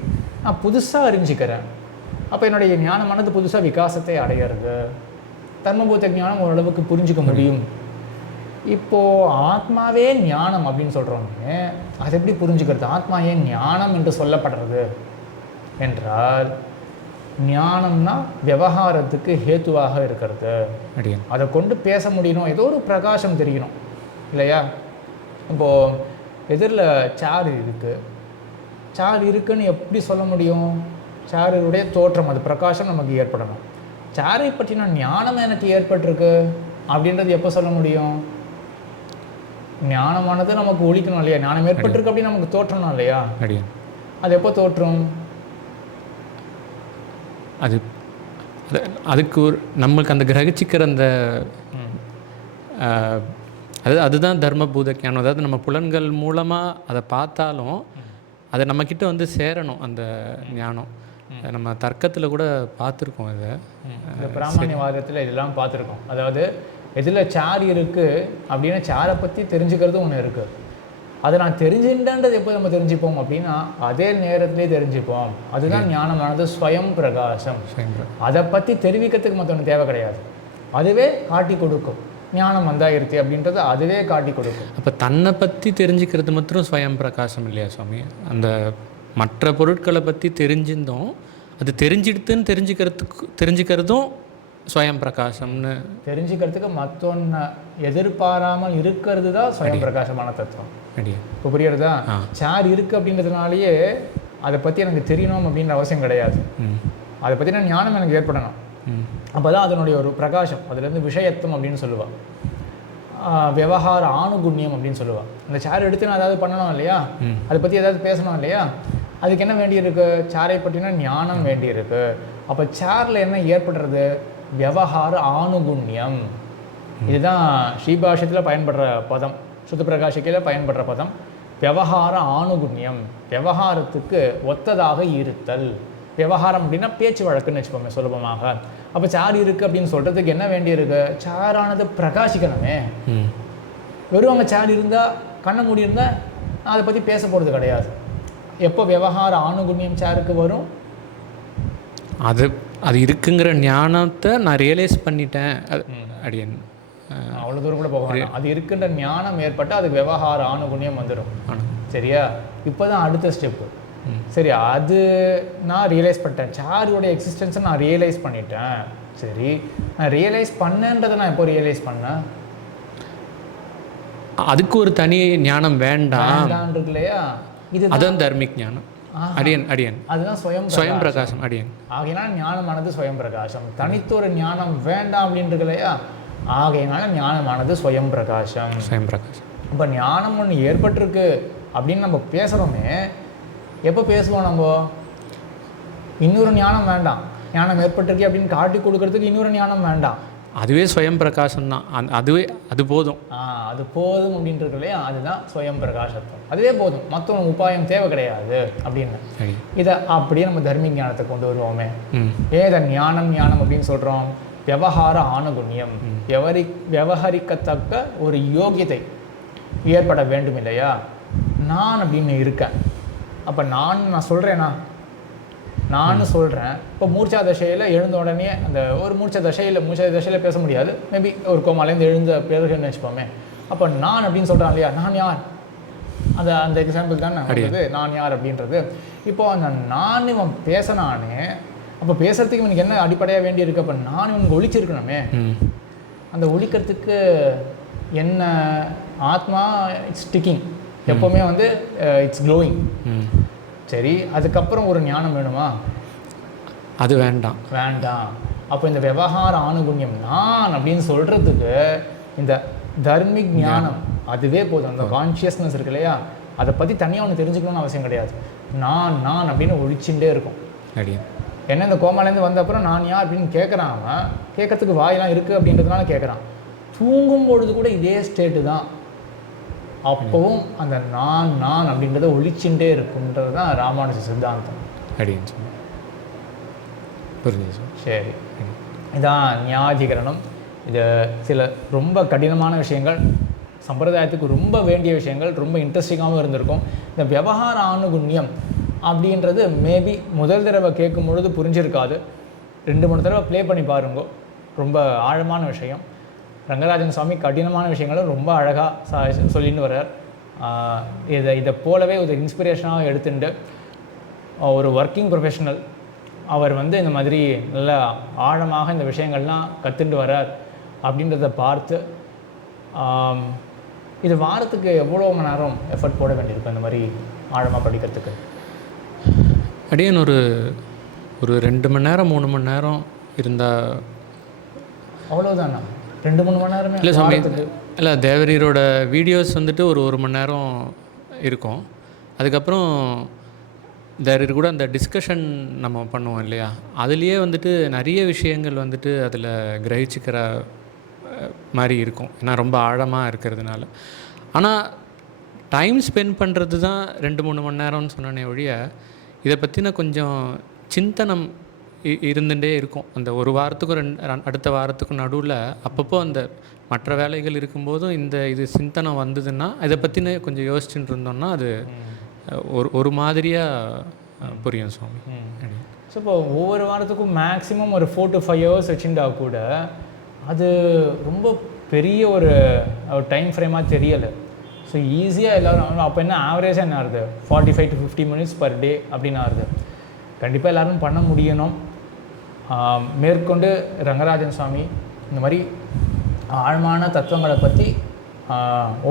நான் புதுசாக அறிஞ்சிக்கிறேன், அப்போ என்னுடைய ஞானமானது புதுசாக விகாசத்தை அடையிறது. தர்மபூத ஞானம் ஓரளவுக்கு புரிஞ்சிக்க முடியும். இப்போது ஆத்மாவே ஞானம் அப்படின்னு சொல்கிறோமே, அதை எப்படி புரிஞ்சுக்கிறது? ஆத்மா ஏன் ஞானம் என்று சொல்லப்படுறது என்றால், ஞானம்னா விவகாரத்துக்கு ஹேத்துவாக இருக்கிறது, அதை கொண்டு பேச முடியணும், ஏதோ ஒரு பிரகாசம் தெரியணும் இல்லையா? இப்போது எதிரில் சேர் இருக்குன்னு எப்படி சொல்ல முடியும்? சேருடைய தோற்றம், அது பிரகாசம் நமக்கு ஏற்படணும். சேரை பற்றின ஞானம் எனக்கு ஏற்பட்டிருக்கு அப்படின்றது எப்போ சொல்ல முடியும்? ஞானமானது நமக்கு ஒழிக்கணும் இல்லையா? ஞானம் ஏற்பட்டிருக்கு அப்படின்னு நமக்கு தோற்றணும் இல்லையா? அது எப்போ தோற்றும்? அதுக்கு நம்மளுக்கு அந்த கிரகிச்சிக்கிற அந்த அதுதான் தர்மபூத ஞானம். அதாவது நம்ம புலன்கள் மூலமாக அதை பார்த்தாலும் அதை நம்மக்கிட்ட சேரணும் அந்த ஞானம். நம்ம தர்க்கத்தில் கூட பார்த்துருக்கோம், இதை இந்த பிராமணியவாதத்தில் இதெல்லாம் பார்த்துருக்கோம். அதாவது எதில் சேர் இருக்குது அப்படின்னா சேரை பற்றி தெரிஞ்சுக்கிறது ஒன்று இருக்குது. அதை நான் தெரிஞ்சுட்டேன்றது எப்போ நம்ம தெரிஞ்சுப்போம் அப்படின்னா அதே நேரத்திலே தெரிஞ்சுப்போம். அதுதான் ஞானமானது, ஸ்வயம் பிரகாசம். அதை பற்றி தெரிவிக்கிறதுக்கு மற்றொன்று தேவை கிடையாது, அதுவே காட்டி கொடுக்கும். ஞானம் வந்தாயிருச்சு அப்படின்றது அதுவே காட்டி கொடுக்கும். அப்போ தன்னை பற்றி தெரிஞ்சுக்கிறது மாத்திரம் ஸ்வயம் பிரகாசம் இல்லையா சுவாமி? அந்த மற்ற பொருட்களை பற்றி தெரிஞ்சிருந்தோம், அது தெரிஞ்சிடுத்துன்னு தெரிஞ்சுக்கிறதும் ஸ்வயம் பிரகாசம்னு. தெரிஞ்சுக்கிறதுக்கு மற்றொன்று எதிர்பாராமல் இருக்கிறது தான் ஸ்வயம் பிரகாசமான தத்துவம். இப்போ புரியுறதா? சேர் இருக்குது அப்படின்றதுனாலேயே அதை பற்றி எனக்கு தெரியணும் அப்படின்ற அவசியம் கிடையாது. அதை பற்றின ஞானம் எனக்கு ஏற்படணும், அப்போ தான் அதனுடைய ஒரு பிரகாசம். அதுலேருந்து விஷயத்துவம் அப்படின்னு சொல்லுவாள், விவகார ஆணுகுண்யம் அப்படின்னு சொல்லுவாள். அந்த சேர் எடுத்து நான் ஏதாவது பண்ணணும் இல்லையா, அதை பற்றி ஏதாவது பேசணும் இல்லையா, அதுக்கு என்ன வேண்டியிருக்கு? சேரை பற்றினா ஞானம் வேண்டியிருக்கு. அப்போ சேரில் என்ன ஏற்படுறது? விவகார ஆணுகுண்யம். இதுதான் ஸ்ரீபாஷ்யத்தில் பயன்படுற பதம், சுத்த பிரகாஷிக்கையில் பயன்படுற பதம் விவகார ஆணுகுண்யம். விவகாரத்துக்கு ஒத்ததாக இருத்தல். விவகாரம் அப்படின்னா பேச்சு வழக்குன்னு வச்சுப்போமே சுலபமாக. அப்போ சேர் இருக்குது அப்படின்னு சொல்கிறதுக்கு என்ன வேண்டியிருக்கு? சேரானது பிரகாசிக்கணுமே. வெறும் அங்கே சேர் இருந்தால், கண்ண மூடி இருந்தால் நான் அதை பற்றி பேச போகிறது கிடையாது. எப்போ விவகார ஆணுகுண்யம் சேருக்கு வரும்? அது இருக்குங்கிற ஞானத்தை நான் ரியலைஸ் பண்ணிட்டேன் அப்படின்னு அவ்வளோ தூரம் கூட போக வேண்டாம். அது இருக்கின்ற ஞானம் ஏற்பட்டால் அது விவகார ஆணுகுண்யம் வந்துடும். சரியா? இப்போ தான் அடுத்த ஸ்டெப்பு. சரி, அது நான் ரியலைஸ் பண்ணிட்டேன், சேருடைய எக்ஸிஸ்டன்ஸை நான் ரியலைஸ் பண்ணிட்டேன். சரி, நான் ரியலைஸ் பண்ணேன்றதை நான் எப்போ ரியலைஸ் பண்ணேன்? அதுக்கு ஒரு தனி ஞானம் வேண்டாம் இருக்கு இல்லையா? இது அதான் தர்மிக் ஞானம். அதுதான் ஸ்வயம் பிரகாசம். ஆகையினால ஞானமானது ஸ்வயம் பிரகாசம். தனித்தொரு ஞானம் வேண்டாம் அப்படின்னு இருக்கு இல்லையா? ஆகையினால ஞானமானது ஸ்வயம் பிரகாசம். இப்போ ஞானம் ஒன்று ஏற்பட்டிருக்கு அப்படின்னு நம்ம பேசுகிறோமே, எப்போ பேசுவோம் நம்ம? இன்னொரு ஞானம் வேண்டாம், ஞானம் ஏற்பட்டிருக்கு அப்படின்னு காட்டி கொடுக்கறதுக்கு இன்னொரு ஞானம் வேண்டாம். அதுவே ஸ்வயம் பிரகாசம் தான். அதுவே அது போதும். அது போதும் அப்படின்றது இல்லையா, அதுதான் ஸ்வயம் பிரகாசத்துவம். அதுவே போதும், மற்றவங்க உபாயம் தேவை கிடையாது அப்படின்னு. இதை அப்படியே நம்ம தர்ம ஞானத்தை கொண்டு வருவோமே. ஏத ஞானம் ஞானம் அப்படின்னு சொல்கிறோம். விவகார ஆணுகுண்யம், விவகரிக்கத்தக்க ஒரு யோகியத்தை ஏற்பட வேண்டும் இல்லையா. நான் அப்படின்னு இருக்கேன். அப்போ நான் சொல்கிறேன்னா, நான் சொல்கிறேன். இப்போ மூர்ச்சா தசையில் எழுந்த உடனே அந்த ஒரு மூர்ச்ச தசையில் பேச முடியாது. மேபி ஒரு கோமாலேருந்து எழுந்த பிறகுன்னு வச்சுப்போமே. அப்போ நான் அப்படின்னு சொல்கிறான் இல்லையா, நான் யார், அந்த எக்ஸாம்பிள் தான் நான் யார் அப்படின்றது. இப்போது அந்த நான் இவன் பேசினானே, அப்போ பேசுறதுக்கு இவனுக்கு என்ன அடிப்படையாக வேண்டி இருக்கு. அப்போ நான் இவனுக்கு ஒழிச்சிருக்கணுமே. அந்த ஒழிக்கிறதுக்கு என்ன, ஆத்மா இட்ஸ் டிக்கிங், எப்போவுமே இட்ஸ் க்ளோயிங். சரி, அதுக்கப்புறம் ஒரு ஞானம் வேணுமா? அது வேண்டாம். அப்போ இந்த விவகார ஆணுகுண்யம் நான் அப்படின்னு சொல்கிறதுக்கு இந்த தர்மிக் ஞானம் அதுவே போதும். அந்த கான்ஷியஸ்னஸ் இருக்கு இல்லையா, அதை பற்றி தனியாக ஒன்று தெரிஞ்சுக்கணும்னு அவசியம் கிடையாது. நான் அப்படின்னு ஒழிச்சுட்டே இருக்கும். என்ன இந்த கோமாலேருந்து வந்த அப்புறம் நான் யார் அப்படின்னு கேட்குறான். அவன் கேட்கறதுக்கு வாயெல்லாம் இருக்குது அப்படின்றதுனால கேட்குறான். தூங்கும் பொழுது கூட இதே ஸ்டேட்டு தான். அப்போவும் அந்த நான் அப்படின்றத ஒழிச்சுட்டே இருக்குன்றது தான் ராமானுஜ சித்தாந்தம் அப்படின்னு சொல்லி புரிஞ்சு. சரி, இதான் ஞானாதிகரணம். இது சில ரொம்ப கடினமான விஷயங்கள், சம்பிரதாயத்துக்கு ரொம்ப வேண்டிய விஷயங்கள், ரொம்ப இன்ட்ரெஸ்டிங்காகவும் இருந்திருக்கும். இந்த விவகார ஆணுகுண்யம் அப்படின்றது மேபி முதல் தடவை கேட்கும் பொழுது புரிஞ்சிருக்காது. 2-3 தடவை ப்ளே பண்ணி பாருங்க. ரொம்ப ஆழமான விஷயம். ரங்கராஜன் சுவாமி கடினமான விஷயங்களும் ரொம்ப அழகாக சொல்லின்னு வர்றார். இதை போலவே ஒரு இன்ஸ்பிரேஷனாக எடுத்துட்டு ஒரு ஒர்க்கிங் ப்ரொஃபஷனல் அவர் இந்த மாதிரி நல்ல ஆழமாக இந்த விஷயங்கள்லாம் கற்றுட்டு வர்றார் அப்படின்றத பார்த்து இது வாரத்துக்கு எவ்வளோ மணி நேரம் எஃபர்ட் போட வேண்டியிருக்கும் இந்த மாதிரி ஆழமாக படிக்கிறதுக்கு? அப்படியே ஒரு 2 மணி நேரம் 3 மணி நேரம் இருந்தால் அவ்வளோதானா? 2-3 மணி நேரமே இல்லை சாமி. இல்லை, தேவரீரோட வீடியோஸ் ஒரு 1 மணி நேரம் இருக்கும். அதுக்கப்புறம் தேவரீர் கூட அந்த டிஸ்கஷன் நம்ம பண்ணுவோம் இல்லையா, அதுலேயே நிறைய விஷயங்கள் அதில் கிரகிச்சிக்கிற மாதிரி இருக்கும். ஏன்னா ரொம்ப ஆழமாக இருக்கிறதுனால. ஆனால் டைம் ஸ்பெண்ட் பண்ணுறது தான் 2-3 மணி நேரம்னு சொன்னனே ஒழிய, இதை பற்றின கொஞ்சம் சிந்தனம் இருந்துகிட்டே இருக்கும். அந்த ஒரு வாரத்துக்கும் அடுத்த வாரத்துக்கும் நடுவில் அப்பப்போ அந்த மற்ற வேலைகள் இருக்கும்போதும் இது சிந்தனம் வந்ததுன்னா இதை பற்றின கொஞ்சம் யோசிச்சுட்டு இருந்தோம்னா அது ஒரு மாதிரியாக புரியும் சுவாமி. ஸோ இப்போ ஒவ்வொரு வாரத்துக்கும் மேக்ஸிமம் ஒரு 4 to 5 hours வச்சுட்டா கூட அது ரொம்ப பெரிய ஒரு டைம் ஃப்ரேமாக தெரியலை. ஸோ ஈஸியாக எல்லோரும் அப்போ என்ன ஆவரேஜாக என்ன ஆகுது, 45 to 50 minutes per day அப்படின்னு ஆகுது. கண்டிப்பாக எல்லோரும் பண்ண முடியணும். மேற்கொண்டு ரங்கராஜன் சுவாமி இந்த மாதிரி ஆழமான தத்துவங்களை பற்றி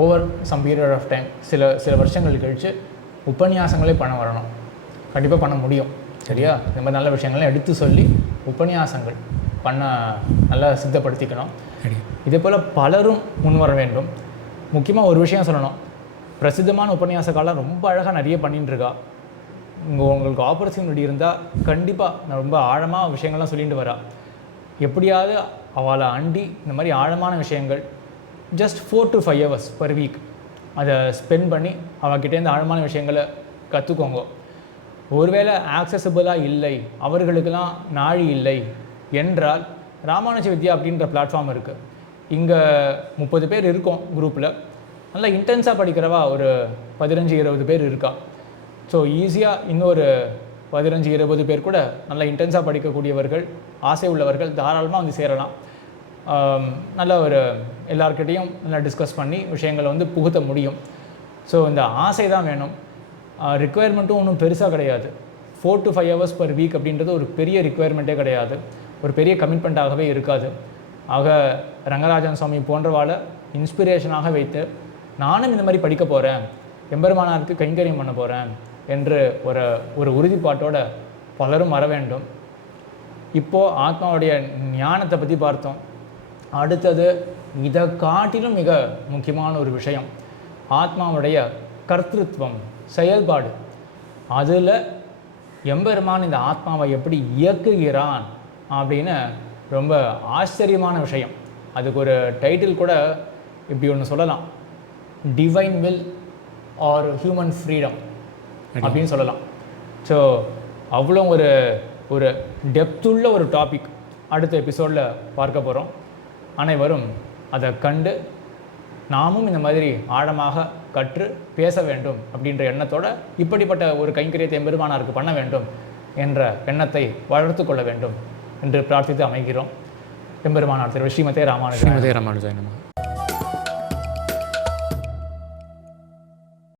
over some period of time சில வருஷங்கள் கழித்து உபன்யாசங்களே பண்ண வரணும். கண்டிப்பாக பண்ண முடியும். சரியா? இந்த மாதிரி நல்ல விஷயங்கள்லாம் எடுத்து சொல்லி உபன்யாசங்கள் பண்ண நல்லா சித்தப்படுத்திக்கணும். இதே போல் பலரும் முன்வர வேண்டும். முக்கியமாக ஒரு விஷயம் சொல்லணும், பிரசித்தமான உபன்யாசக்காலாம் ரொம்ப அழகாக நிறைய பண்ணிட்டுருக்கா. உங்களுக்கு ஆப்பர்ச்சுனிட்டி இருந்தால் கண்டிப்பாக நான் ரொம்ப ஆழமாக விஷயங்கள்லாம் சொல்லிட்டு வரா. எப்படியாவது அவளை அண்டி இந்த மாதிரி ஆழமான விஷயங்கள் just 4 to 5 hours per week அதை ஸ்பெண்ட் பண்ணி அவகிட்டேருந்து ஆழமான விஷயங்களை கற்றுக்கோங்க. ஒருவேளை ஆக்சசபிளாக இல்லை, அவர்களுக்கெல்லாம் நாழி இல்லை என்றால் ராமானுஜ வித்யா அப்படின்ற பிளாட்ஃபார்ம் இருக்குது. இங்கே 30 பேர் இருக்கோம் குரூப்பில். நல்லா இன்டென்ஸாக படிக்கிறவா ஒரு 15-20 பேர் இருக்கா. ஸோ ஈஸியாக இன்னொரு 15-20 பேர் கூட நல்லா இன்டென்ஸாக படிக்கக்கூடியவர்கள், ஆசை உள்ளவர்கள் தாராளமாக சேரலாம். நல்ல ஒரு எல்லார்கிட்டையும் நல்லா டிஸ்கஸ் பண்ணி விஷயங்களை புகுத்த முடியும். ஸோ இந்த ஆசை தான் வேணும். ரிக்குவயர்மெண்ட்டும் ஒன்றும் பெருசாக கிடையாது. 4 to 5 hours per week அப்படின்றது ஒரு பெரிய ரிக்குவயர்மெண்ட்டே கிடையாது, ஒரு பெரிய கமிட்மெண்ட்டாகவே இருக்காது. ஆக ரங்கராஜன் சுவாமி போன்றவாளை இன்ஸ்பிரேஷனாக வைத்து நானும் இந்த மாதிரி படிக்க போகிறேன், எம்பெருமானாருக்கு கைங்கரியம் பண்ண போகிறேன் என்று ஒரு உறுதிப்பாட்டோடு பலரும் வர வேண்டும். இப்போது ஆத்மாவுடைய ஞானத்தை பற்றி பார்த்தோம். அடுத்தது இதை காட்டிலும் மிக முக்கியமான ஒரு விஷயம், ஆத்மாவுடைய கர்த்திருவம், செயல்பாடு. அதில் எம்பெருமான் இந்த ஆத்மாவை எப்படி இயக்குகிறான் அப்படின்னு ரொம்ப ஆச்சரியமான விஷயம். அதுக்கு ஒரு டைட்டில் கூட இப்படி ஒன்று சொல்லலாம், divine will are human freedom அப்படின்னு சொல்லலாம். ஸோ அவ்வளோ ஒரு டெப்த்துள்ள ஒரு டாபிக் அடுத்த எபிசோடில் பார்க்க போகிறோம். அனைவரும் அதை கண்டு நாமும் இந்த மாதிரி ஆழமாக கற்று பேச வேண்டும் அப்படின்ற எண்ணத்தோடு இப்படிப்பட்ட ஒரு கைங்கரியத்தை எம்பெருமானாருக்கு பண்ண வேண்டும் என்ற எண்ணத்தை வளர்த்து கொள்ள வேண்டும் என்று பிரார்த்தித்து அமைகிறோம். எம்பெருமானார் திரு ஸ்ரீமதே ராமானுஜாய நமः.